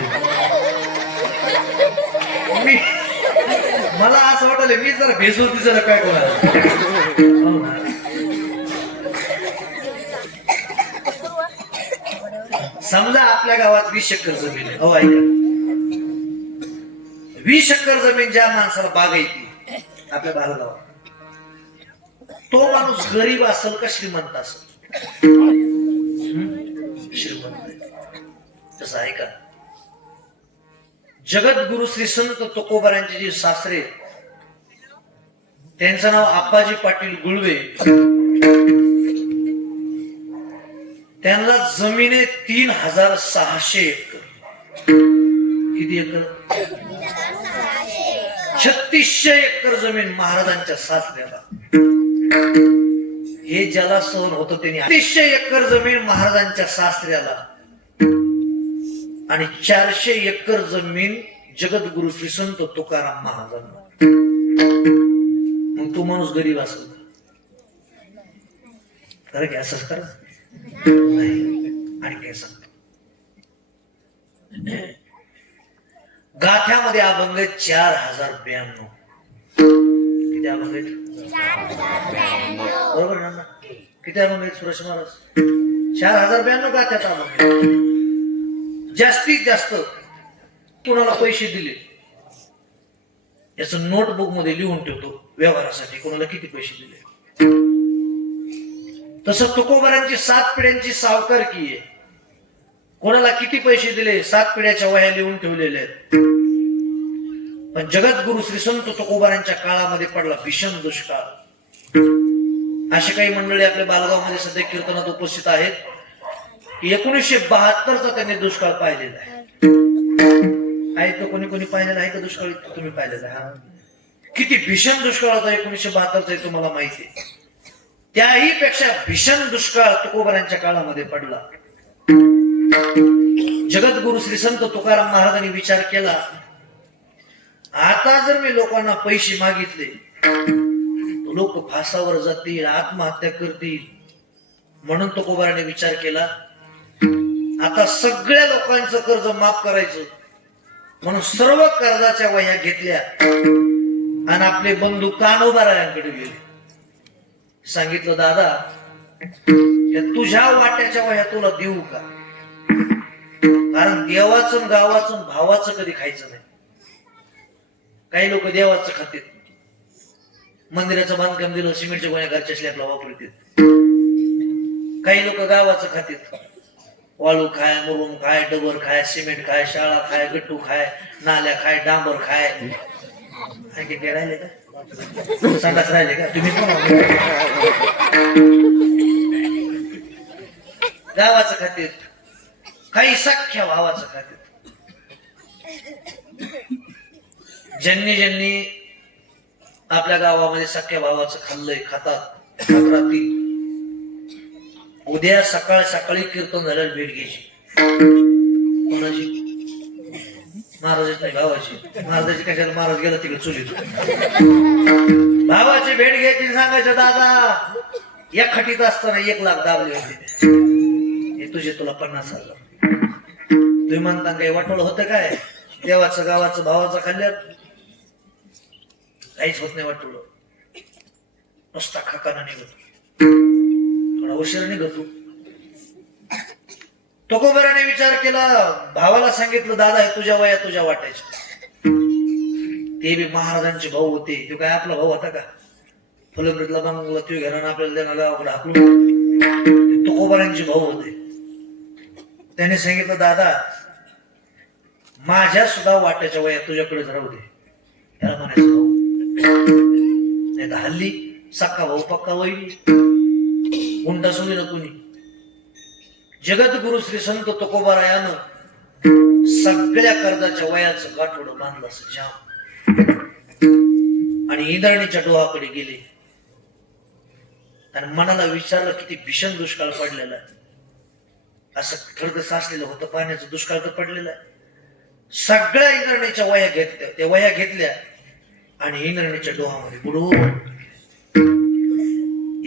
मला असं वाटलं मी जरा भेसवर दिसलं काय कोणाला. समजा आपल्या गावात 20 एकर जमीन आहे. हो ऐका. 20 एकर जमीन ज्या माणसाला बागायती आपल्या भालगावात, तो माणूस गरीब असेल का श्रीमंत असेल? श्रीमंत. तसं आहे का? जगद्गुरु श्री संत तुकोबारायांचे जे सासरे त्यांचं नाव आप्पाजी पाटील गुळवे. त्यांना जमिने 3600 एकर. किती एकर? 3600 एकर जमीन महाराजांच्या सासऱ्याला. हे ज्याला सहन होतं त्यांनी 3600 एकर जमीन महाराजांच्या सासऱ्याला आणि 400 एकर जमीन जगद्गुरु श्री संत तुकाराम महाराजांना. मग तो माणूस गरीब असेल खरं की असंच करा नाही. आणि काय सांगतो गाथ्यामध्ये अभंग 4092. किती अभंग आहेत? बरोबर ना? किती अभंग आहेत सुरेश महाराज? 4092 गाथ्यात अभंग. जास्तीत जास्त कोणाला पैसे दिले याचं नोटबुक मध्ये लिहून ठेवतो व्यवहारासाठी, कोणाला किती पैसे दिले. तसं तुकोबारांची 7 पिढ्यांची सावकारकी आहे. कोणाला किती पैसे दिले 7 पिढ्याच्या वह्या लिहून ठेवलेल्या आहेत. पण जगद्गुरु श्री संत तुकोबारांच्या काळामध्ये पडला भीषण दुष्काळ. अशी काही मंडळी आपल्या बालगावमध्ये सध्या कीर्तनात उपस्थित आहेत की 1972चा त्यांनी दुष्काळ पाहिलेला आहे. तो कोणी कोणी पाहिलेला आहे का दुष्काळ? तुम्ही पाहिलेला आहे. किती भीषण दुष्काळ होता 1972चा हे तुम्हाला माहिती आहे. त्याही पेक्षा भीषण दुष्काळ तुकोबारांच्या काळामध्ये पडला. जगद्गुरु श्री संत तुकाराम महाराजांनी विचार केला, आता जर मी लोकांना पैसे मागितले तर लोक फासावर जातील, आत्महत्या करतील. म्हणून तुकोबाराने विचार केला, आता सगळ्या लोकांचं कर्ज माफ करायचं. म्हणून सर्व कर्जाच्या वह्या घेतल्या आणि आपले बंधू कान्होबारायांकडे गेले. सांगितलं, दादा तुझ्या वाट्याच्या वह्या तुला देऊ का? कारण देवाचं गावाचं भावाचं कधी खायचं नाही. काही लोक देवाचं खातात, मंदिराचं बांधकाम दिलं सिमेंटच्या गोण्या घरच्या स्लॅबला वापरतात. काही लोक गावाचं खातात, वाळू खाय, मुरुम खाय, डबर खाय, सिमेंट खाय, शाळा खाय, गट्टू खाय, नाल्या खाय, डांबर खाय. आणखी काय राहिले का? संडास राहिले का? तुम्ही गावाचं खातात, काही सख्या भावाचं खातात. ज्यांनी आपल्या गावामध्ये सख्या भावाचं खाल्लंय खातात रात्री. उद्या सकाळ सकाळी कीर्तन झाल्यावर भेट घ्यायची. कोणाची? महाराजाची नाही, भावाची. महाराजाची कशाला? महाराज गेला तिकडे चुलीत. भावाची भेट घ्यायची, सांगायचं दादा या खटीत असताना 1 लाख दाबले होते, हे तुझे तुला 50,000. तुम्ही म्हणता काही वाटोळ होतं काय? देवाचं गावाचं भावाचं खाल्ल्यावर काहीच होत नाही. वाटोळ नुसता खाकाना निघतो, थोडा उशिरा निघतो. तुकोबाराने विचार केला, भावाला सांगितलं, दादा हे तुझ्या वया तुझ्या वाटायच्या. ते बी महाराजांचे भाऊ होते. तो काय आपला भाऊ होता का? फुलंब्रीतला बांगला तू घरानं आपल्याला देणार गावाकडे हाकलून. तुकोबारांचे भाऊ होते. त्याने सांगितलं, दादा माझ्या सुद्धा वाट्याच्या वया तुझ्याकडे राहू दे. त्याला म्हणायचं भाऊ. नाही तर हल्ली सक्का भाऊ पक्का वहिनी उंटा सोडी ना कुणी. जगद्गुरु श्री संत तुकोबारायानं सगळ्या कर्जाच्या वयाचं गाठोडं बांधलं असं जाम. आणि इंद्राणीच्या डोहाकडे गेले आणि मनाला विचारलं, किती भीषण दुष्काळ पडलेला आहे. असं थर्द साचलेलं होतं, पाण्याचं दुष्काळ तर पडलेला आहे. सगळ्या इंद्राणीच्या वया घेतल्या, त्या वया घेतल्या आणि इंद्राणीच्या डोहामध्ये बुडवून.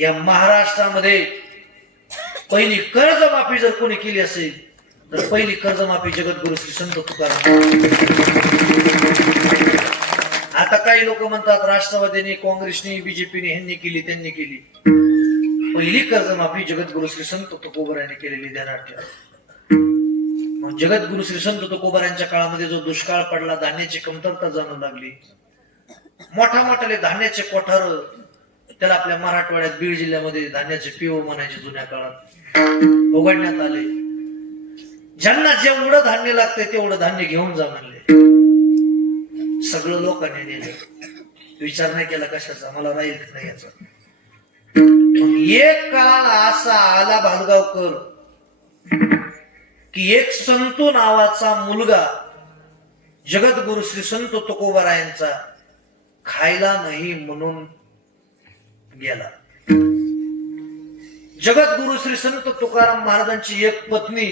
या महाराष्ट्रामध्ये पहिली कर्जमाफी जर कोणी केली असेल तर पहिली कर्जमाफी जगद्गुरु श्री संत तुकाराम. आता काही लोक म्हणतात राष्ट्रवादीने, काँग्रेसने, बीजेपीने, ह्यांनी केली त्यांनी केली. पहिली कर्जमाफी जगद्गुरु श्री संत तुकोबारांनी केलेली ध्यानात ठेवा. मग जगद्गुरु श्री संत तुकोबारांच्या काळामध्ये जो दुष्काळ पडला, धान्याची कमतरता जाणू लागली. मोठा मोठाले धान्याचे कोठार, त्याला आपल्या मराठवाड्यात बीड जिल्ह्यामध्ये धान्याचे पिओ म्हणायचे जुन्या काळात, उघडण्यात आले. ज्यांना जेवढं धान्य लागतंय तेवढं धान्य घेऊन जा म्हणले. सगळं लोकांनी दिले. विचार नाही केला कशाचा, मला राहील नाही याचा. एक काळ असा आला भालगावकर की एक संतो नावाचा मुलगा जगद्गुरु श्री संत तुकोबारायांचा खायला नाही म्हणून गेला. जगद्गुरु श्री संत तुकाराम महाराजांची एक पत्नी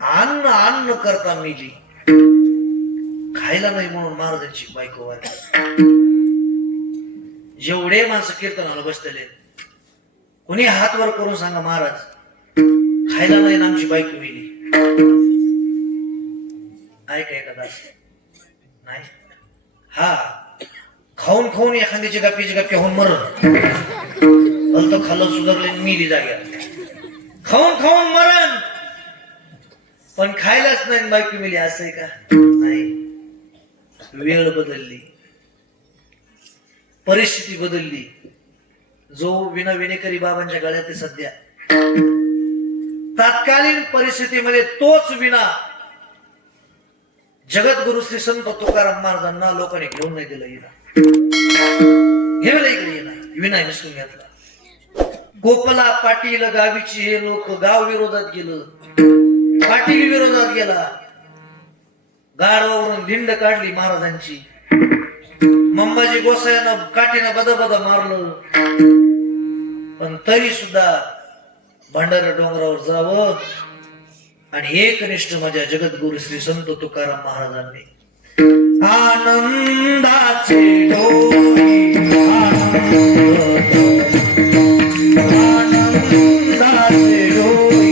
अन्न करता मेली. खायला नाही म्हणून महाराजांची बायको वारली. जेवढे माणसं कीर्तनाला बसलेले कोणी हात वर करून सांगा महाराज खायला नाही ना आमची बायको गेली. काय कदाच नाही. हा खाऊन खाऊन एखाद्याची गप्पी होऊन मरण तो खाल्लं सुधारले मिली जाग्या खाऊन खाऊन मरण पण खायलाच नाही बायको मिली असं आहे का? नाही. वेळ बदलली, परिस्थिती बदलली. जो विना विनेकरी बाबांच्या गळ्यात आहे सध्या तात्कालीन परिस्थितीमध्ये तोच विना जगद्गुरु श्री संत तुकाराम महाराजांना लोकांनी घेऊन नाही दिलं. विना नसून घेतला. गोपला पाटील गावीची हे लोक गाव विरोधात गेलं. पाटील विरोधात गेला. गाडवावरून धिंड काढली महाराजांची. मंबाजी गोसायानं काठीनं बद मारलं. पण तरी सुद्धा भंडारा डोंगरावर जावं आणि एकनिष्ठ माझ्या जगद्गुरु श्री संत तुकाराम महाराजांनी आनंदाचे डोळे आनंदाचे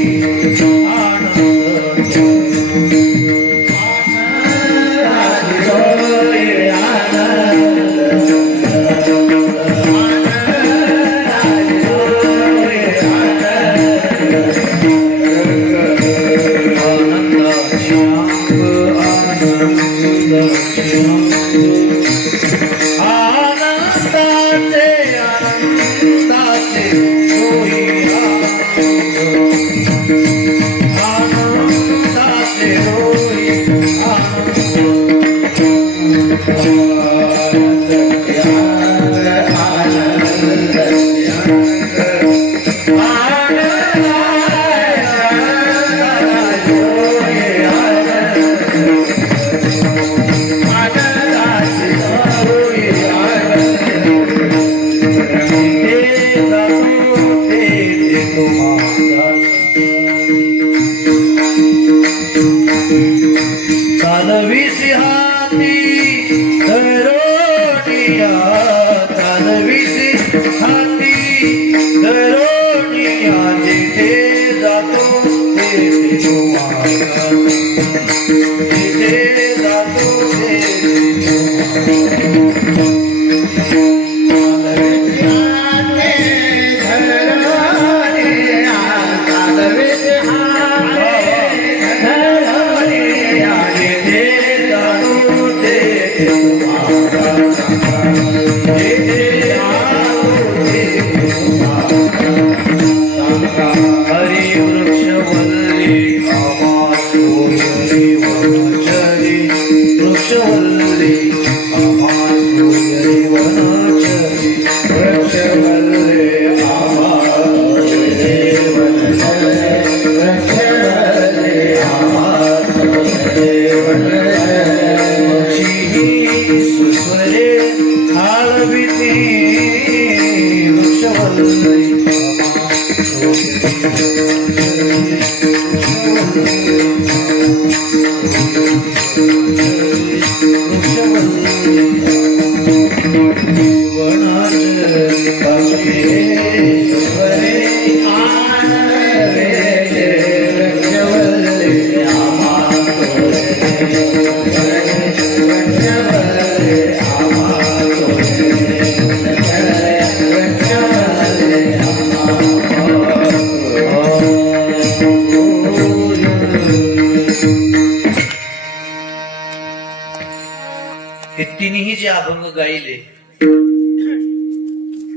तिन्ही जे अभंग गायले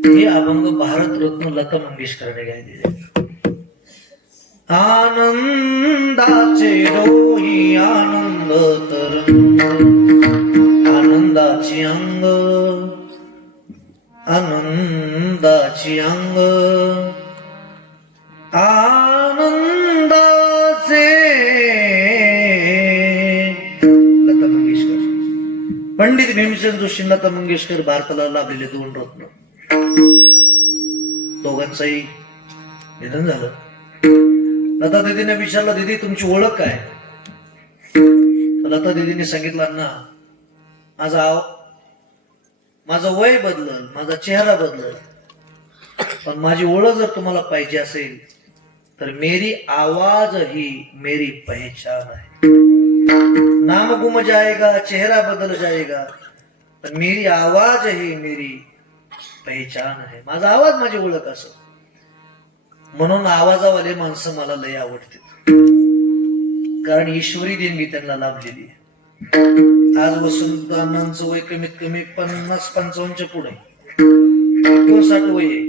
हे अभंग भारतरत्न लता मंगेशकरने गायलेले. आनंदाचे डोही आनंद तरंग आनंदाची अंग आनंदाची अंग आनंदाचे. लता मंगेशकर, पंडित भीमसेन जोशी, लता मंगेशकर भारताला लाभलेले दोन रत्न. दोघांचंही निधन झालं. लता दीदीने विचारलं, दीदी तुमची ओळख काय? लता दीदीने सांगितलं, ना माझं वय बदलल, माझा चेहरा बदलल, पण माझी ओळख जर तुम्हाला पाहिजे असेल तर मेरी आवाज ही मेरी पहचान है. नाम गुम जाएगा, चेहरा बदल जाएगा, पण मेरी आवाज ही मेरी पहचान है. माझा आवाज माझी ओळख असं. म्हणून आवाजावाले माणसं मला लय आवडते, कारण ईश्वरी देणगी त्यांना लाभलेली आहे. आज वसंतांचं वय कमीत कमी 50-55च्या पुढे 59 वय आहे,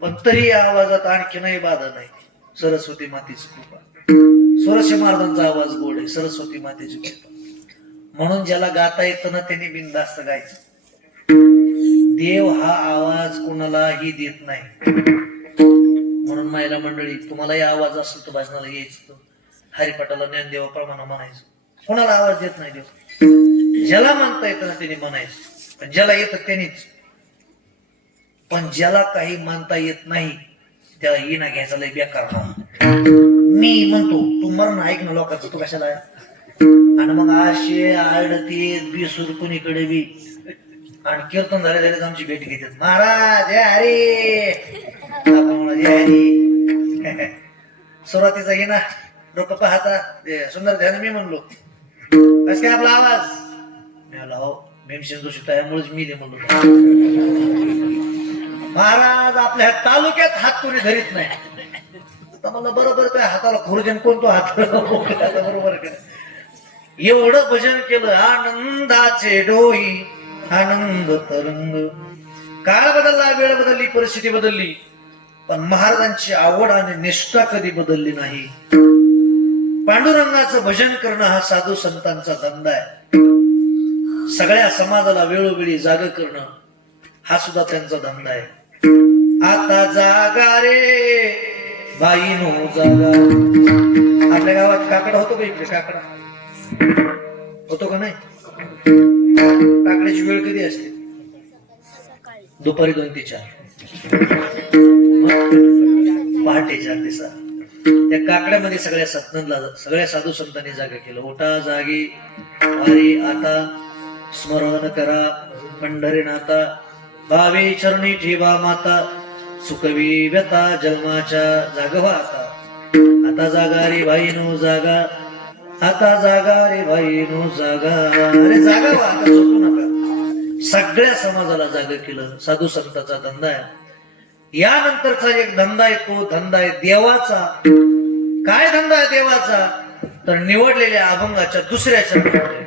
पण तरी आवाजात आणखी नाही बाधा नाही. सरस्वती मातेची कृपा. स्वरस्य महाराजांचा आवाज गोड आहे, सरस्वती मातेची कृपा. म्हणून ज्याला गाता येतं ना त्यांनी बिनधास्त गायचं. देव हा आवाज कोणालाही देत नाही. म्हणून महिला मंडळी, तुम्हालाही आवाज असेल तर भजनाला यायचं, हरिपाठाला ज्ञानदेवा प्रमाणे म्हणायचं. कोणाला आवाज देत नाही देव. ज्याला म्हणता येतं ना त्यांनी म्हणायचं, पण ज्याला येतं त्यांनीच. पण ज्याला काही मानता येत नाही त्याला येणं घ्यायचा लय बेकार काम. मी म्हणतो तू मरण ऐक ना लोकांचं, तू कशाला आहे. आणि मग आशे आडती बिसूर कुणीकडे बी आणि कीर्तन झाले आमची भेट घेतात. महाराज जय हरी, जय हरी. सुरुवातीचा ये ना लोक पाहता सुंदर ध्यान. मी म्हणलो कस काय आपला आवाज, मी म्हणलो हो भीमसेन जोशी त्यामुळेच मी दे म्हणलो. महाराज आपल्या तालुक्यात हात कोणी धरीत नाही. तर मला बरोबर त्या हाताला खुर्जन कोणतो हात बरोबर एवढं भजन केलं. आनंदाचे डोई आनंद तरंग. काळ बदलला, वेळ बदलली, परिस्थिती बदलली, पण महाराजांची आवड आणि निष्ठा कधी बदलली नाही. पांडुरंगाचं भजन करणं हा साधू संतांचा धंदा आहे. सगळ्या समाजाला वेळोवेळी जाग करणं हा सुद्धा त्यांचा धंदा आहे. आता जागा रे बाईनो जागा. आपल्या गावात काकडा होतो का? इकडे काकडा होतो का नाही? काकड्याची वेळ कधी असते? दुपारी 2 ते 4, पहाटे 4 ते 6. त्या काकड्यामध्ये सगळ्या सत्नंदला, सगळ्या साधू संतांनी जागा केलं. ओटा जागी वारी आता, स्मरण करा पंढरीनाथा, भावे चरणी ठेवा माता, सुखवी व्यथा जन्माच्या जागवा आता. आता जागा रे भाईनो जागा, आता जागा रे भाईनो जागा. अरे जागा व्हा, आता झोपू नका. सगळ्या समाजाला जागा केलं. साधू संतांचा धंदा आहे. यानंतरचा एक धंदा आहे, तो धंदा आहे देवाचा. काय धंदा आहे देवाचा? तर निवडलेल्या अभंगाच्या दुसऱ्या चरणामध्ये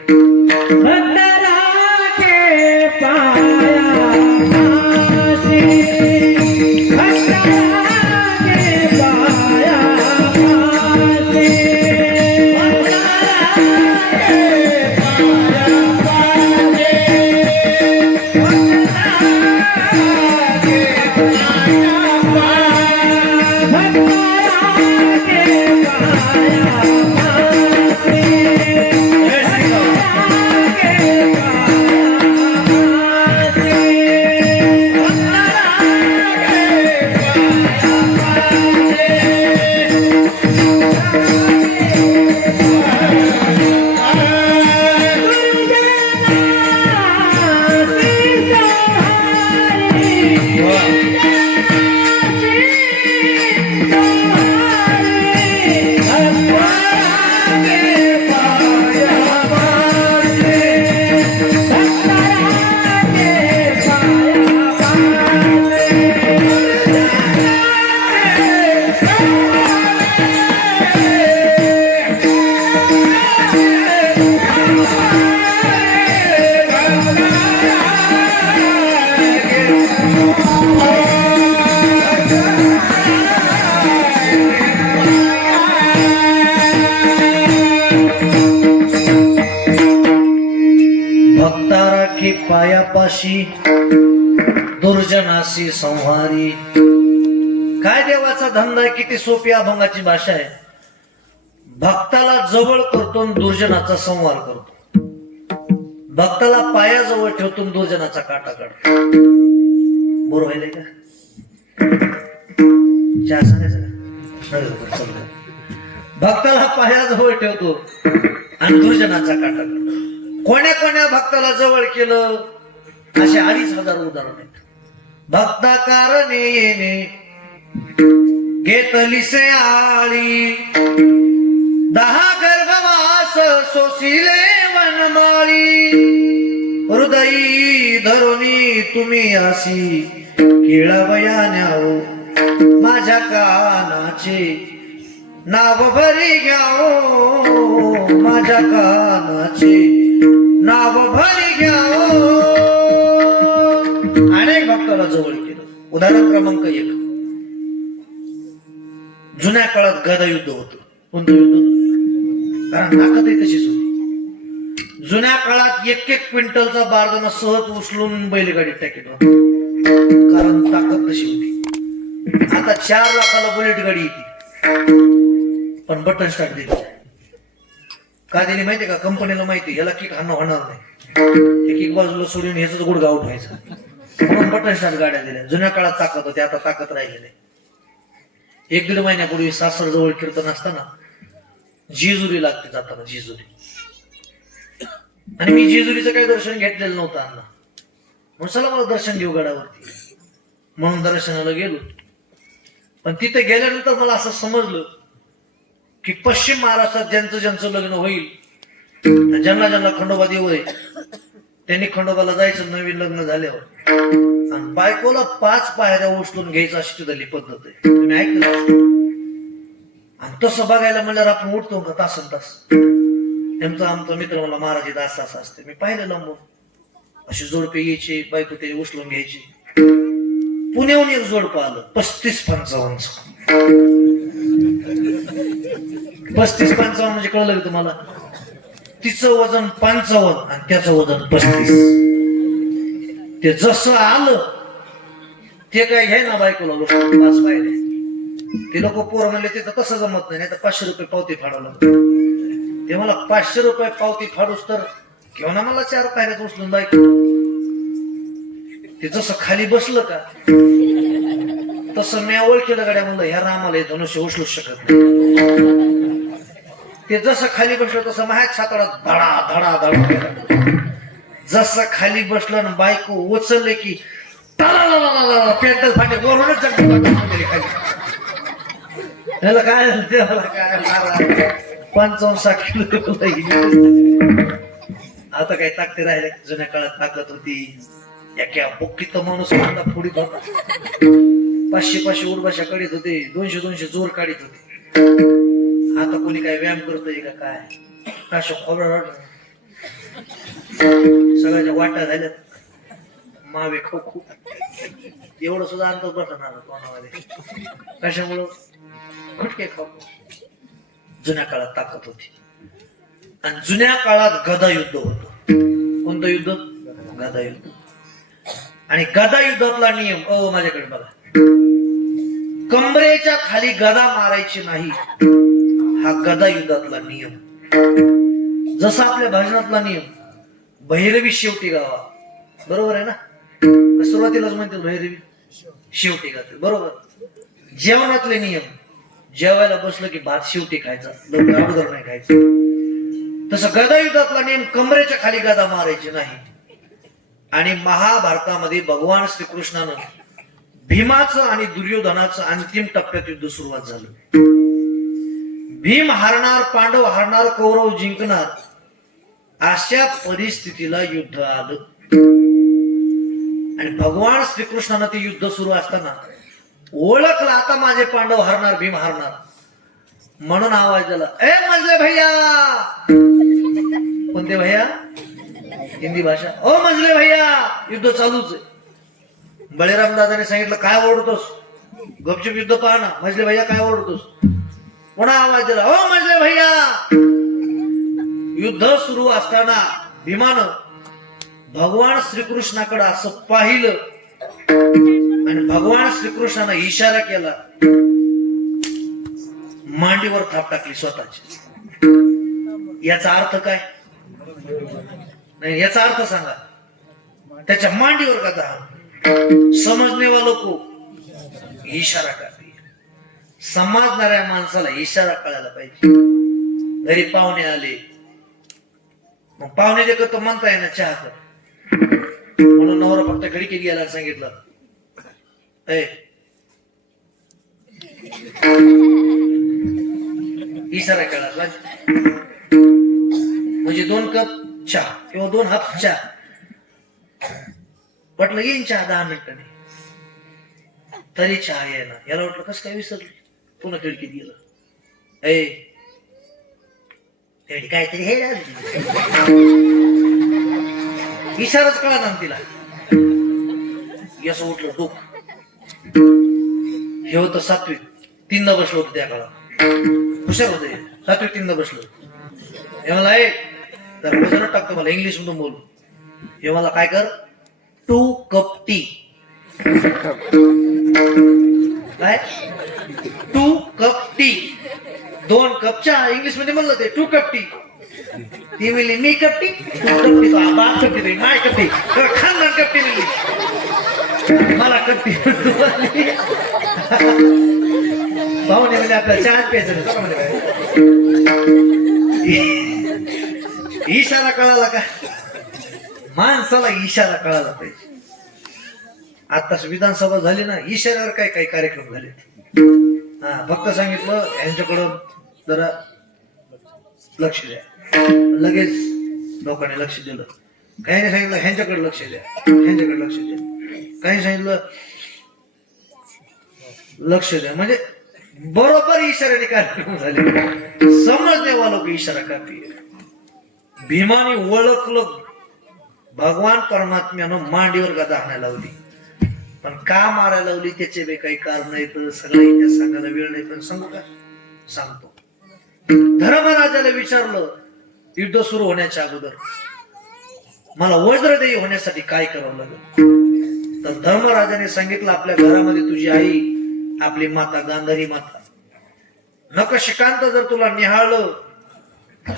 पायापाशी दुर्जनाशी संहारी. काय देवाचा धंदा आहे, किती सोपी अभंगाची भाषा आहे. भक्ताला जवळ करतो, दुर्जनाचा संहार करतो. भक्ताला पायाजवळ ठेवतो, दुर्जनाचा काटा काढतो. बरोबर आहे का? चहा सांगायचं का? भक्ताला पायाजवळ ठेवतो आणि दुर्जनाचा काटा काढतो. कोण्या कोण्या भक्ताला जवळ केलं असे 2,500 उदाहरण आहेत. भक्ता कारणे येणे घेतली से आळी 10 गर्भवास सोसिले वनमाळी हृदयी धरुणी तुम्ही अशी केळवयान्याओ माझ्या कानाचे नाव भरी घ्याओ माझ्या कानाचे नाव भरी घ्याओ. अनेक भक्ताला जवळ केलं. उदाहरण क्रमांक 1, जुन्या काळात गदा युद्ध होतं. कोणतं युद्ध? कारण ताकद तशीच होती. जुन्या काळात 1-1 क्विंटलचा बारदाना सहज उचलून बैलगाडीत टाकीत होता, कारण ताकद तशी होती. आता 4 लाखाला बुलेट गाडी येते, पण बटन स्टार्ट दिली. का दिली माहितीये का? कंपनीला माहिती याला किक हाणं होणार नाही, एक बाजूला सोडून ह्याच गुडघा उठवायचा, म्हणून बटन स्टार्ट गाड्या दिल्या. जुन्या काळात ताकद होती, आता ताकद राहिली नाही. 1-1.5 महिन्यापूर्वी सासर जवळ कीर्तन असताना जेजुरी लागते जाताना, जेजुरी. आणि मी जेजुरीचं काही दर्शन घेतलेलं नव्हतं अण्णा, म्हणून चला मला दर्शन घेऊ गडावरती, म्हणून दर्शनाला गेलो. पण तिथे गेल्यानंतर मला असं समजलं की पश्चिम महाराष्ट्रात ज्यांचं ज्यांचं लग्न होईल, ज्यांना ज्यांना खंडोबा देव आहे, त्यांनी खंडोबाला जायचं नवीन लग्न झाल्यावर, आणि बायकोला 5 पायऱ्या उचलून घ्यायचं अशी तिथली पद्धत आहे. तुम्ही ऐकलं? आणि तसं बघायला म्हणल्यावर आपण उठतो का तासन तास. आमचा मित्र मला महाराज इथं असं असते. मी पाहिलं लांबून अशी जोडपे यायची, बायको त्याने उचलून घ्यायची. पुण्याहून एक जोडपं आलं 35-55. 35-55 म्हणजे कळलं का तुम्हाला? तिचं वजन 55 आणि त्याचं वजन 35. ते जसं आलं ते काय घ्याय ना बायकोला 5 पायऱ्या. ते लोक पोरं म्हणले तिथं तसं जमत नाही, तर 500 रुपये पावती फाडावं लागतं. ते मला 500 रुपये पावती फाडूस तर घेऊन ना मला 4 पायऱ्यात उचलून बायको. ते जसं खाली बसलं का तसं मी ओळखीला गाड्या म्हणलं ह्या रामाला धनुष्य उचलूच शकत नाही. ते जसं खाली बसलं तसं माझ्या छाताडात धडा धडा धडा. जसं खाली बसलं ना बायको उचलले की पेंटल फाटे वरूनच खाली. त्याला काय काय 55 किलो. आता काही ताकद राहिले? जुन्या काळात ताकद होती. एका बुक्कीत माणूस फोडीत होता, 500-500 उडबाशा काढीत होते, 200-200 जोर काढीत होते. आता कोणी काय व्यायाम करतोय का काय? अशा खोबरा सगळ्याच्या वाटा झाल्यात. मावे खूप एवढं सुद्धा अंतर बसणार कोणामध्ये. कशामुळं? खटके खाऊ. जुन्या काळात ताकद होती. आणि जुन्या काळात गदा युद्ध होतं. कोणतं युद्ध? गदा युद्ध. आणि गदा युद्धातला नियम माझ्याकडे बघा. कमरेच्या खाली गदा मारायची नाही, हा गदा युद्धातला नियम. जसा आपल्या भजनातला नियम, भैरवी शेवटी गावा. बरोबर आहे ना? सुरुवातीलाच म्हणते भैरवी शेवटी गाते. बरोबर. जेवणातले नियम, जेवायला बसलं की भात शेवटी खायचा, अगोदर नाही खायचं. तसं गदा युद्धातला नियम, कमरेच्या खाली गदा मारायची नाही. आणि महाभारतामध्ये भगवान श्रीकृष्णानं भीमाचं आणि दुर्योधनाचं अंतिम टप्प्यात युद्ध सुरुवात झालं. भीम हारणार, पांडव हारणार, कौरव जिंकणार, अशा परिस्थितीला युद्ध आलं. आणि भगवान श्रीकृष्णानं ते युद्ध सुरू असताना ओळखलं आता माझे पांडव हारणार, भीम हारणार, म्हणून आवाज दिला, ए मजले भैया. कोणते भैया? हिंदी भाषा. ओ मजले भैया, युद्ध चालूच आहे. बळीराम दादाने सांगितलं, काय ओरडतोस? गपचूप युद्ध पहा ना. मजले भैया काय ओरडतोस? पुन्हा आवाज दिला, ओ मजले भैया. युद्ध सुरू असताना भीमानं भगवान श्रीकृष्णाकडे असं पाहिलं आणि भगवान श्रीकृष्णानं इशारा केला, मांडीवर थाप टाकली स्वतःची. याचा अर्थ काय? नाही, याचा अर्थ सांगा. त्याच्या मांडीवर का था? समजणे वालों को इशारा करते. समजणाऱ्या माणसाला इशारा कळायला पाहिजे. घरी पाहुणे आले, मग पाहुणे जे करतो म्हणता येणार चहा कर, म्हणून नवरा फक्त खिडकीत गेला सांगितलं, ए इशारा केला म्हणजे 2 कप चहा किंवा 2 हाफ चहा. वाटलं येईन चहा 10 मिनिटांनी, तरी चहा येणार. याला वाटलं कसं काय विसरलं, पुन्हा खिडकीत गेलं, ए काहीतरी हे इशाराच कळा ना तिला. असं उठलं डोक. हे होतं 7वीत, 3दा बसलो होतं त्या काळात, हुशार होते. 7वीत 3दा बसलो. हे मला तर वजनच टाकतो, मला इंग्लिश मधून बोल. हे मला काय कर, 2 कप टी. काय 2 कप टी, 2 कप चहा. इंग्लिश मध्ये म्हणलं ते 2 कप टी. ती म्हणली मी कपटी, तू कपटी, तो बाप कपटी, माय कपटी, खानदान कपटी म्हणली, मला कपटी. भाऊने म्हणजे आपल्याला चहा प्यायचं इशारा कळाला का? माणसाला इशारा कळाला पाहिजे. आता विधानसभा झाली ना, इशाऱ्यावर काय काही कार्यक्रम झाले. हा फक्त सांगितलं यांच्याकडं जरा लक्ष द्या, लगेच लोकांनी लक्ष दिलं. काही सांगितलं ह्यांच्याकडे लक्ष द्या, ह्यांच्याकडे लक्ष द्या. काही सांगितलं लक्ष द्या, म्हणजे बरोबर इशाऱ्याने कार्यक्रम झाले. समजने वालों को इशारा काफी है. भीमाने ओळखलं भगवान परमात्म्यानं मांडीवर गदा आणायला लावली, पण का मारायला लावली त्याचे बे काही कारण आहेत. सगळं इतिहास सांगायला वेळ नाही, पण सांगू का? सांगतो. धर्मराजाला विचारलं युद्ध सुरू होण्याच्या अगोदर मला वज्रदेही होण्यासाठी काय करावं लागेल. तर धर्मराजाने सांगितलं आपल्या घरामध्ये तुझी आई, आपली माता गांधारी माता, नखशिकांत जर तुला निहाळलं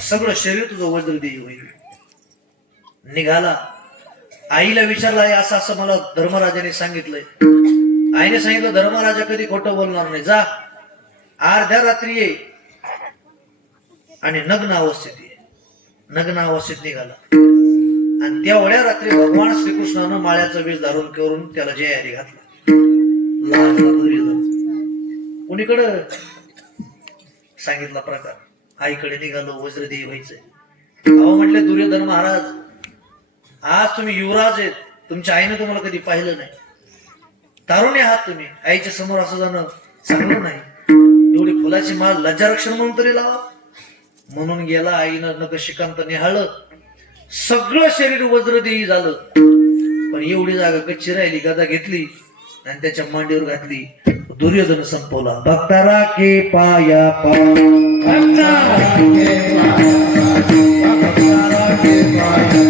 सगळं शरीर तुझं वज्रदेही होईल. निघाला. आईला विचारलं आहे असं असं मला धर्मराजाने सांगितलंय. आईने सांगितलं धर्मराजा कधी खोटं बोलणार नाही, जा अर्ध्या रात्री ये आणि नग्न अवस्थेत ये. नग्न अवस्थेत निघाला आणि तेवढ्या रात्री भगवान श्रीकृष्णानं माळ्याचा वेश धारण करून त्याला जयारी घातला. कुणीकडं सांगितला प्रकार. आईकडे निघालो, वज्रदेही व्हायचंय. अहो म्हटले दुर्योधन महाराज, आज तुम्ही युवराज आहेत, तुमच्या आईने तुम्हाला कधी पाहिलं नाही, तारुण्य आहात तुम्ही, आईच्या समोर असं जाणं चांगलं नाही. एवढी फुलाची माळ लज्जारक्षण म्हणून तरी लावा. म्हणून गेला. आईनं नखशिकांत निहाळलं, सगळं शरीर वज्रदेही झालं, पण एवढी जागा कच्ची राहिली. गदा घेतली आणि त्याच्या मांडीवर घातली. दुर्योधन संपवला. भक्तारा के पाया पा, भक्तारा के पाया पा, भक्तारा के पाया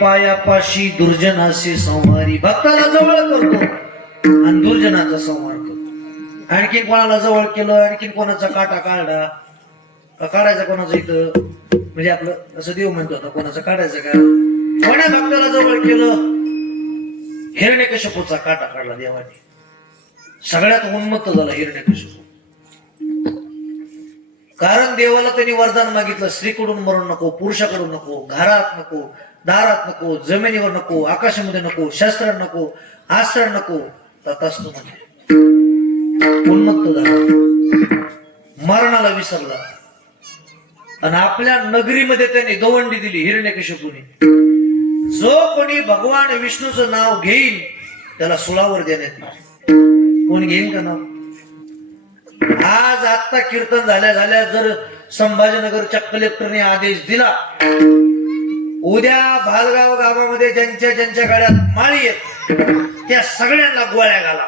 पायापाशी दुर्जनाचे संहारी. भक्ताला जवळ करतो आणि दुर्जनाचा संहार करतो. आणखीन कोणाला जवळ केलं, आणखीन कोणाचा काटा काढला का, काढायचा कोणाचा इथं, म्हणजे आपलं असं देव म्हणतो आता कोणाचा काढायचा का. कोण्या भक्ताला जवळ केलं, हिरण्यकश्यपूचा काटा काढला देवाने. सगळ्यात उन्मत्त झाला हिरण्यकश्यपू. कारण देवाला त्यांनी वरदान मागितलं, स्त्रीकडून मरण नको, पुरुषाकडून नको, घरात नको, दारात नको, जमिनीवर नको, आकाशामध्ये नको, शस्त्रात नको, अस्त्रात नको. तथास्तु म्हणजे उन्मत्त झाला, मरणाला विसरला. आणि आपल्या नगरीमध्ये त्यांनी दवंडी दिली हिरण्यकश्यपूने. जो कोणी भगवान विष्णूचं नाव घेईल त्याला सुळावर देण्यात येईल. कोण घेईल का नाव? आज आता कीर्तन झाल्या झाल्या जर संभाजीनगरच्या कलेक्टरने आदेश दिला, उद्या भालगाव गावामध्ये ज्यांच्या ज्यांच्या गाड्यात माळी येत त्या सगळ्यांना गोळ्या घाला.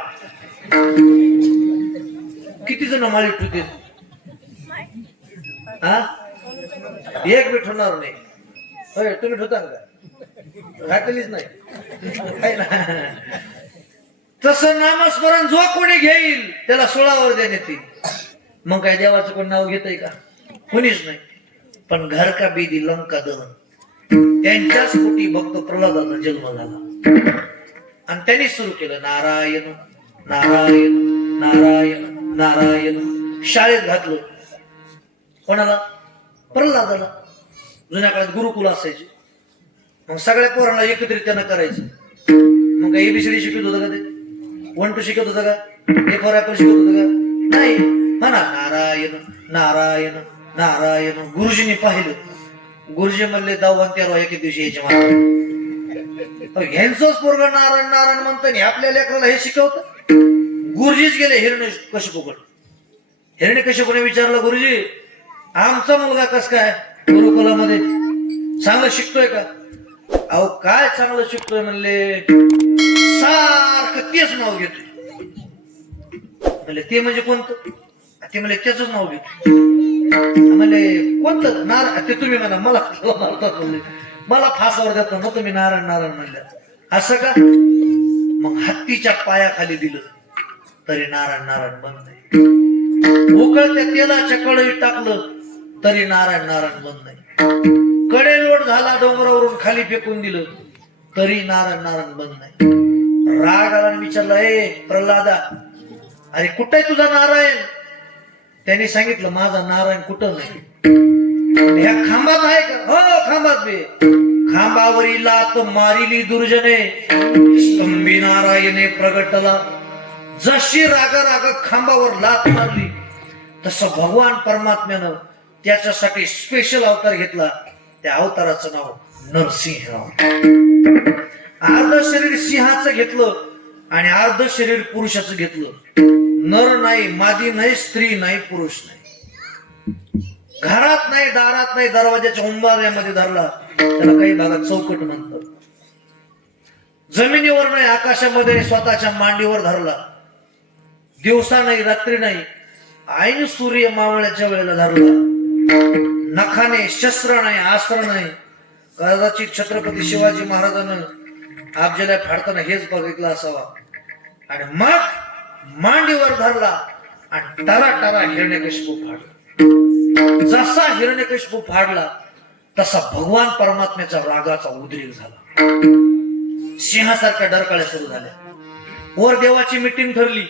किती जण माळी ठुतील? हा, एक बी ठेवणार नाही. होय, तुम्ही ठेवताल का? घातलीच नाही. तसं नामस्मरण जो कोणी घेईल त्याला सोळावर देण्यात येईल. मग काय देवाचं कोण नाव घेतय का? कोणीच नाही. पण घर का बेदी लंका दहन, त्यांच्याच पोटी भक्त प्रल्हादाचा जन्म झाला आणि त्यांनी सुरू केलं नारायण नारायण नारायण नारायण. शाळेत घातलं कोणाला? प्रल्हादाला. जुन्या काळात गुरुकुल असायचे. मग सगळ्या पोरांना एकत्रित त्यानं करायचं. मग काय एबीसीडी शिकवत होतं का? ते 1 2 शिकवत होतं का? A for apple शिकवत होतं का? नाही. म्हणा नारायण नारायण नारायण. गुरुजींनी पाहिलं. गुरुजी म्हणले 10 आणि 13 एके दिवशी यायचे मला. ह्यांचंच पोरग नारायण नारायण म्हणतं आपल्या लेकराला हे शिकवतं. गुरुजीच गेले हिरण्यकशिपूकडे. हिरण्यकशिपूने विचारलं, गुरुजी आमचा मुलगा कस काय गुरुकुलामध्ये चांगलं शिकतोय का? अहो काय चांगलं शिकतोय म्हणले, सारखं तेच नाव घेतोय. म्हणले ते म्हणजे कोणतं? ते म्हणले त्याच नाव घेतो. म्हणले कोणतं? नारायण. ते तुम्ही म्हणा मला म्हणले, मला फासावर देता ना तुम्ही नारायण नारायण म्हणल्या. असं का? मग हत्तीच्या पायाखाली दिलं तरी नारायण नारायण बंद नाही. उकळत्या तेलाच्या कढईत टाकलं तरी नारायण नारायण बंद नाही. कडे लोट झाला डोंगरावरून खाली फेकून दिलं तरी नारायण नारायण बंद नाही. राग आला विचारला, ए प्रल्हादा, अरे कुठे तुझा नारायण? त्यांनी सांगितलं माझा नारायण कुठं नाही. ह्या खांबात आहे का? हो खांबात बे. खांबावरी लात मारिली दुर्जने, स्तंभी नारायणे प्रगटला. जशी राग राग खांबावर लात मारली तसं भगवान परमात्म्यानं त्याच्यासाठी स्पेशल अवतार घेतला. त्या अवताराचं नाव नरसिंहराव. अर्ध शरीर सिंहाचं घेतलं आणि अर्ध शरीर पुरुषाचं घेतलं. नर नाही, मादी नाही, स्त्री नाही, पुरुष नाही. घरात नाही, दारात नाही, दरवाजाच्या उंबाऱ्यामध्ये धरला. त्याला काही भागात चौकट म्हणतात. जमिनीवर नाही, आकाशामध्ये स्वतःच्या मांडीवर धरला. दिवसा नाही, रात्री नाही, ऐन सूर्य मावळ्याच्या वेळेला धरला. नखाने शस्त्र नाही, अस्त्र नाही. कदाचित छत्रपती शिवाजी महाराजांना अफजल्या फाडताना हेच बघितलं असावा. आणि मग मांडीवर धरला आणि टरा टरा हिरण्यकशिपू फाडला. जसा हिरण्यकशिपू फाडला तसा भगवान परमात्म्याच्या रागाचा उद्रेक झाला. सिंहासारख्या डरकाळ्या सुरू झाल्या. वर देवाची मीटिंग ठरली.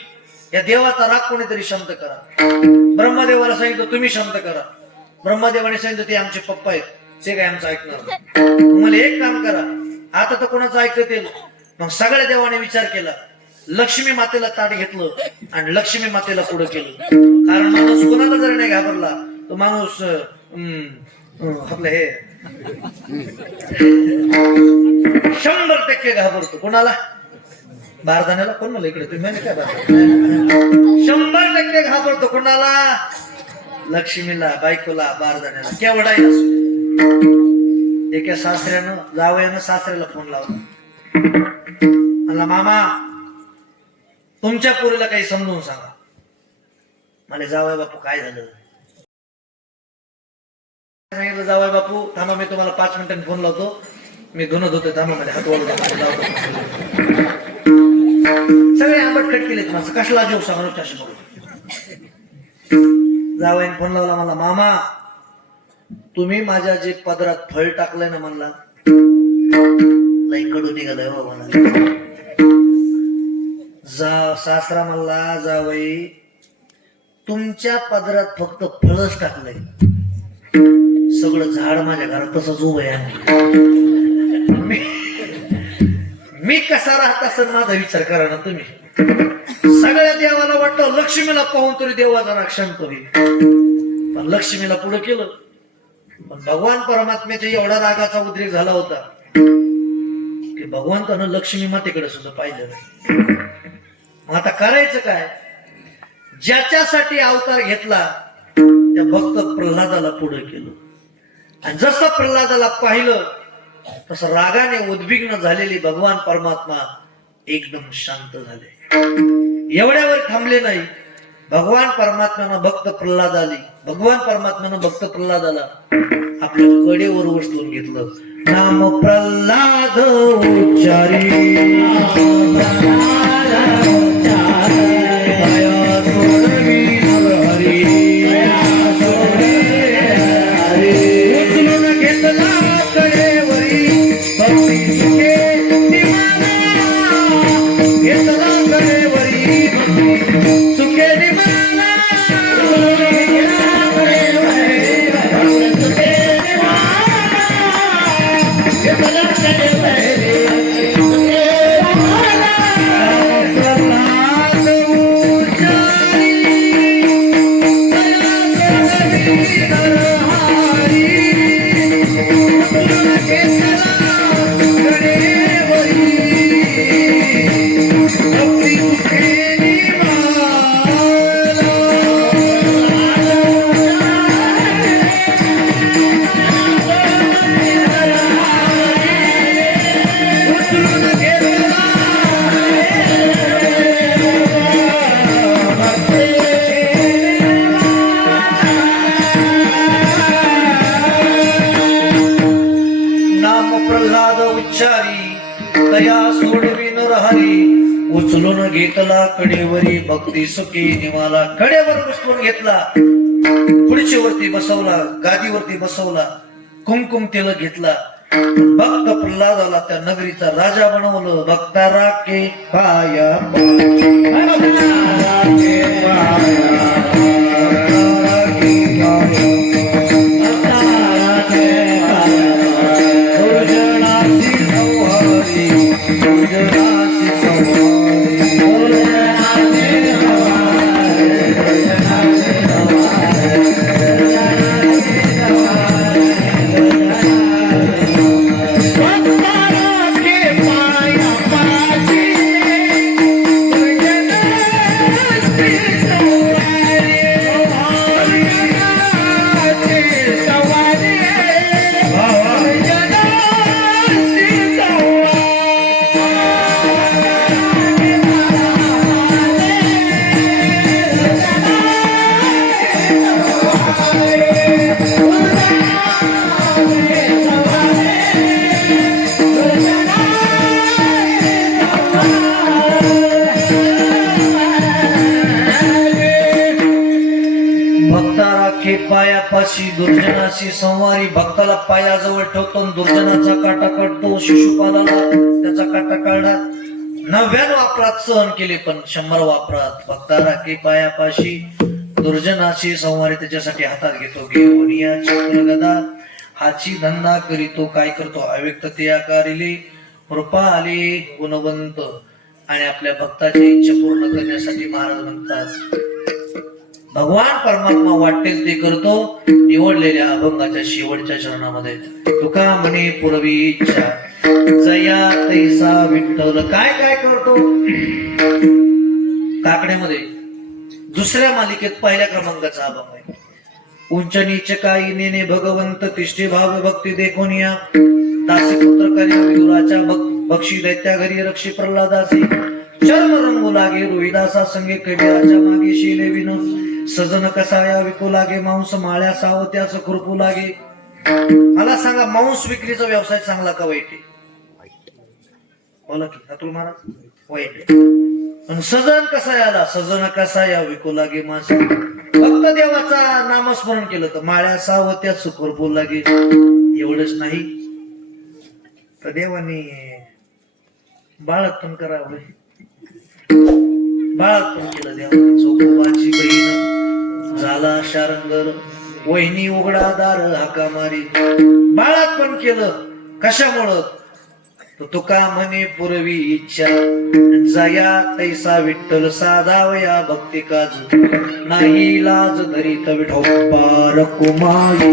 या देवाचा राग कोणीतरी शांत करा. ब्रह्मदेवाला सांगितलं तुम्ही शांत करा. ब्रह्मदेवाने सांगितलं ते आमचे पप्पा आहेत, ते काय आमचं ऐकणार नाही. मला एक काम करा, आता तर कोणाचं ऐकत येईल. मग सगळ्या देवाने विचार केला. लक्ष्मी मातेला ताट घेतलं आणि लक्ष्मी मातेला पुढे केलं. कारण माणूस कोणाला जरी नाही घाबरला तो माणूस आपलं हे 100% घाबरतो. कोणाला? बारदाण्याला. कोण म्हणलं इकडे तुम्ही? काय 100% घाबरतो. कोणाला? लक्ष्मीला, बायकोला, बारदाण्याला. केवढाही असू. एका सासऱ्यानं जावयानं सासऱ्याला फोन लावला. म्हणला मामा तुमच्या पोरीला काही समजून सांगा. मला जावय बापू काय झालं? सांगितलं जावय बापू थांबा मी तुम्हाला 5 मिनिटांनी फोन लावतो. मी धुणं धुतोय थांबा. मध्ये हात वळून सगळे आंबट खट केलेत माणसं. कशाला जेव सांगा अशी बघू. जावयाने फोन लावला. मला मामा तुम्ही माझ्या जे पदरात फळ टाकलंय ना म्हणला लई कडू निघालंय हो मला. सासरा म्हणला जावई तुमच्या पदरात फक्त फळच टाकलंय, सगळं झाड माझ्या घरात तसंच उभं आहे. मी कसा राहत असं माझा विचार करा ना तुम्ही. सगळ्या देवाला वाटतं लक्ष्मीला पाहून तरी देवाचा राग शांत होईल. पण लक्ष्मीला पुढे केलं. पण भगवान परमात्म्याच्या एवढा रागाचा उद्रेक झाला होता. ते भगवंतानं लक्ष्मी मातेकडे सुद्धा पाहिलं नाही. मग आता करायचं काय? ज्याच्यासाठी अवतार घेतला त्या भक्त प्रल्हादाला पुढे केलं, आणि जसं प्रल्हादाला पाहिलं तसं रागाने उद्विग्न झालेली भगवान परमात्मा एकदम शांत झाले. एवढ्यावर थांबले नाही. भगवान परमात्म्यानं भक्त प्रल्हादाला आपल्या कडेवर उचलून घेतलं. नाम प्रल्हाद उच्चारी उचलून घेतला कडेवरी भक्ती सुखी निवाला. कडेवर उचलून घेतला, खुर्चीवरती बसवला, गादीवरती बसवला, कुमकुम तेल घेतला. भक्त प्रल्हादाला त्या नगरीचा राजा बनवलं. भक्ता राखे पाया पायापाशी दुर्जनाशी संवारी. भक्ताला पायाजवळ ठेवतो, दुर्जनाचा काटा काढतो. शिशुपालाला त्याचा काटा काढला. 99 वापरात सहन केले, पण 100 वापरात भक्ता राखे पायापाशी दुर्जनाशी संवारी. त्याच्यासाठी हातात घेतो घेऊन या चक्रगदा. हाची धंदा करीतो, काय करतो? अव्यक्त ते आकारिले कृपा आले गुणवंत. आणि आपल्या भक्ताची इच्छा पूर्ण करण्यासाठी महाराज म्हणतात, भगवान परमात्मा वाटेल ते करतो निवडलेल्या अभंगाच्या शेवटच्या चरणामध्ये. तुका म्हणे पूर्वी इच्छा जया तैसा विठ्ठल. काय काय करतो? काकड्यामध्ये दुसऱ्या मालिकेत पहिल्या क्रमांकाचा अभंग आहे. उंच नीच काही नेने भगवंत तिष्ठे भाव भक्ती देखून या. दासी पुत्र कन्या विदुराच्या बक्षी दैत्या घरी रक्षी प्रल्हादासी. चर्म रंगू लागे रोहिदासा संगे कविराच्या मागे शिले विनोद. सजन कसाया विकू लागे मांस माळ्या सावत्याच खुरपू लागे. मला सांगा, मांस विक्रीचा व्यवसाय चांगला का वाईट आहे? बोला की अतुल महाराज, वाईट आहे. पण सजन कसायाला सजन कसाया विकू लागे मांस. फक्त देवाचा नामस्मरण केलं तर माळ्या सावत्याच खुरपू लागे. एवढंच नाही तर देवाने बाळात पण करावं. बाळात पण केलं देवाने. चोखोबाची बहीण झाला शारंगर, वहिनी उघडा दार हाका मारी. बाळात पण केलं. कशामुळं? तो तुका म्हणे पूर्वी इच्छा जया तैसा विठ्ठल साधावया भक्ती काज. नाही लाज धरीत विठोबा रकुमाई.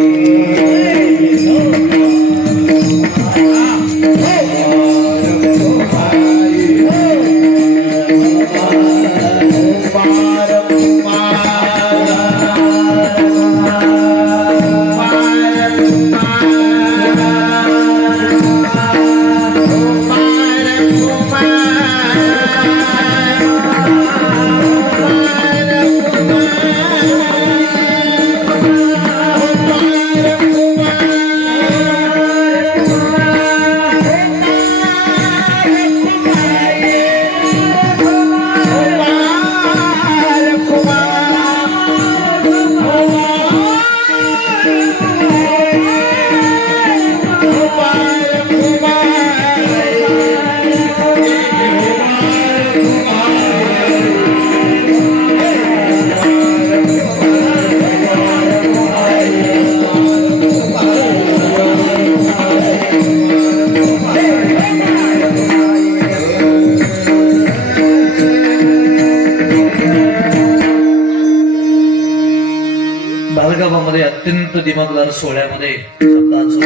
अत्यंत दिमागदार सोहळ्यामध्ये सप्ताहाचं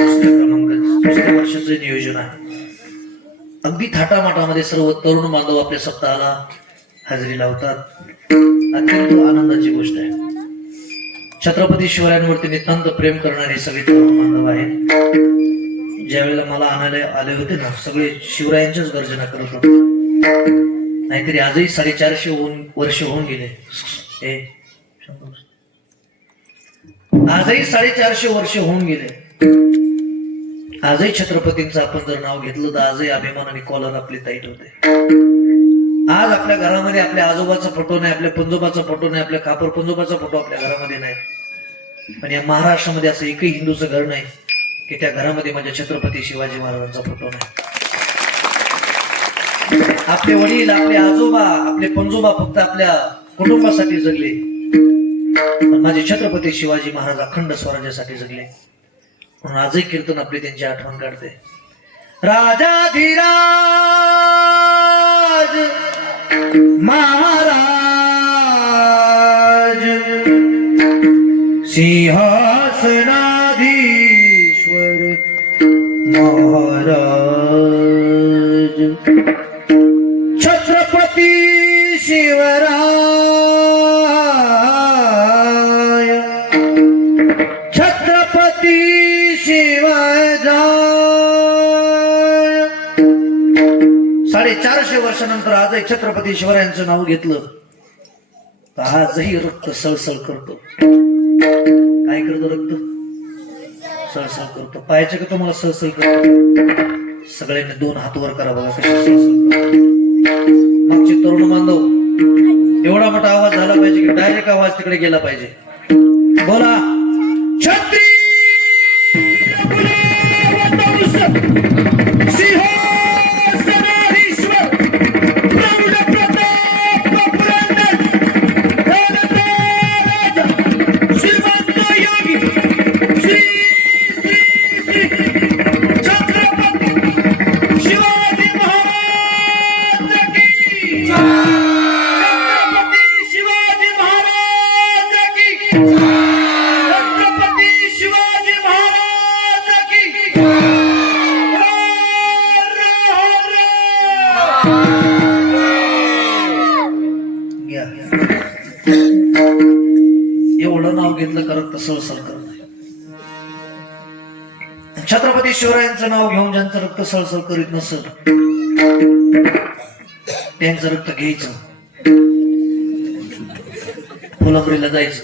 दुसऱ्या वर्षाचं नियोजन आहे. अगदी थाटामाटामध्ये सर्व तरुण बांधव आपल्या सप्ताहाला हजेरी लावतात. अत्यंत आनंदाची गोष्ट आहे. छत्रपती शिवरायांवरती नितांत प्रेम करणारे सगळे तरुण बांधव आहेत. ज्या वेळेला मला आणायला आले होते ना, सगळे शिवरायांच्याच गर्जना करत होते. नाहीतरी आजही 450 वर्ष होऊन गेले. आजही 450 वर्ष होऊन गेले. आजही छत्रपतींचं आपण जर नाव घेतलं तर आजही अभिमानाने कॉलर आपली टाईट होते. आज आपल्या घरामध्ये आपल्या आजोबाचा फोटो नाही, आपल्या पंजोबाचा फोटो नाही, आपल्या खापर पंजोबाचा फोटो आपल्या घरामध्ये नाही. पण या महाराष्ट्रामध्ये असं एकही हिंदूचं घर नाही की त्या घरामध्ये माझ्या छत्रपती शिवाजी महाराजांचा फोटो नाही. आपले वडील, आपले आजोबा, आपले पंजोबा फक्त आपल्या कुटुंबासाठी जगले, पण माझे छत्रपती शिवाजी महाराज अखंड स्वराज्यासाठी जगले. म्हणून आजही कीर्तन आपली त्यांची आठवण काढते. राजाधिराज महाराज सिंहासनाधीश्वर महाराज छत्रपती शिवराय छत्रपती शिवराय. 450 वर्षानंतर आजही छत्रपती शिवरायांचं नाव घेतलं तर आजही रक्त सळसळ करतो. काय करतो? रक्त सळसळ करतो. पायाचे का तुम्हाला सळसळ करतो? सगळ्यांनी 2 हात वर करा बघा कशी सळसळ. मागचे तरुण बांधव, एवढा मोठा आवाज झाला पाहिजे की डायरेक्ट आवाज तिकडे गेला पाहिजे. बोला छत्री सिंहासनाधीश्वर प्रौढ प्रताप पुरंदर राजा श्रीमंत योगी श्री श्री श्री छत्रपती शिवाजी महाराज की छत्रपती शिवाजी महाराज की छत्रपती शिवाजी महाराज की. एवढं नाव घेतलं करत सळसळ करत. छत्रपती शिवरायांचं नाव घेऊन ज्यांचं रक्त सळसळ करीत नसेल त्यांचं रक्त घ्यायचं, फुलंब्रीला जायचं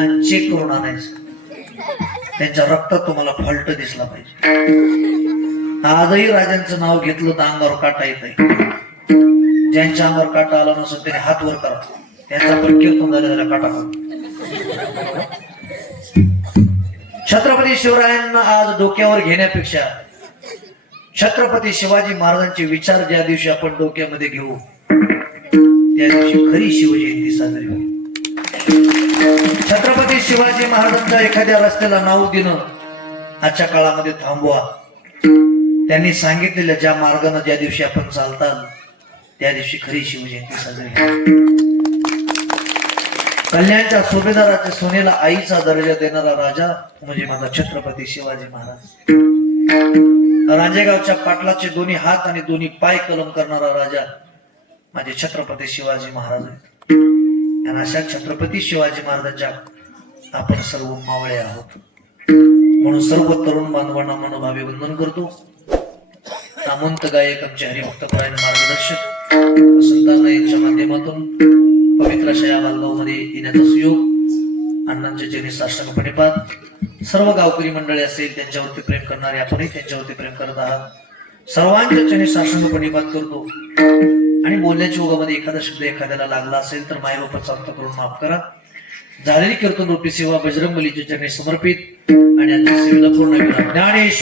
आणि चेक करून आणायचं. त्यांच्या रक्तात तुम्हाला फॉल्ट दिसला पाहिजे. आजही राजांचं नाव घेतलं तर अंगावर काटा येत आहे. ज्यांच्या अंगावर काटा आला नसेल त्याने हात वर करा, त्यांचा पण कीर्तन झालेला काटा करा. छत्रपती शिवरायांना आज डोक्यावर घेण्यापेक्षा छत्रपती शिवाजी महाराजांचे विचार ज्या दिवशी आपण डोक्यामध्ये घेऊ त्या दिवशी खरी शिवजयंती साजरी होईल. छत्रपती शिवाजी महाराजांच्या एखाद्या रस्त्याला नाव देणं आजच्या काळामध्ये थांबवा. त्यांनी सांगितलेल्या ज्या मार्गाने ज्या दिवशी आपण चालताल त्या दिवशी खरी शिवजयंती साजरी होईल. कल्याणच्या सुभेदाराच्या सोनेला आईचा दर्जा देणारा राजा म्हणजे माझा छत्रपती शिवाजी महाराज. रांजेगावच्या पाटलाचे दोन्ही हात आणि दोन्ही पाय कलम करणारा राजा माझे छत्रपती शिवाजी महाराज आहेत. आणि अशा छत्रपती शिवाजी महाराजांच्या आपण सर्व मावळे आहोत. म्हणून सर्व तरुण बांधवांना मनोभावे वंदन करतो. नामवंत गायक आमचे हरिभक्तपरायण मार्गदर्शक संतांना यांच्या माध्यमातून पवित्र अशा या बालगाव मध्ये येण्याचा सुयोग, अण्णांच्या जनी साष्टांग प्रणिपात. सर्व गावकरी मंडळी असेल त्यांच्यावरती प्रेम करणारे आपणही त्यांच्यावरती प्रेम करत आहात. सर्वांच्या जनी साष्टांग प्रणिपात करतो. आणि बोलण्याच्या ओघामध्ये एखादा शब्द एखाद्याला लागला असेल तर मायबापाचा अर्थ करून माफ करा. झालेली कीर्तन रूपी सेवा बजरंगबलीच्या चरणी समर्पित आणि आजच्या सेवेला पूर्ण विराम. ज्ञानेश्वर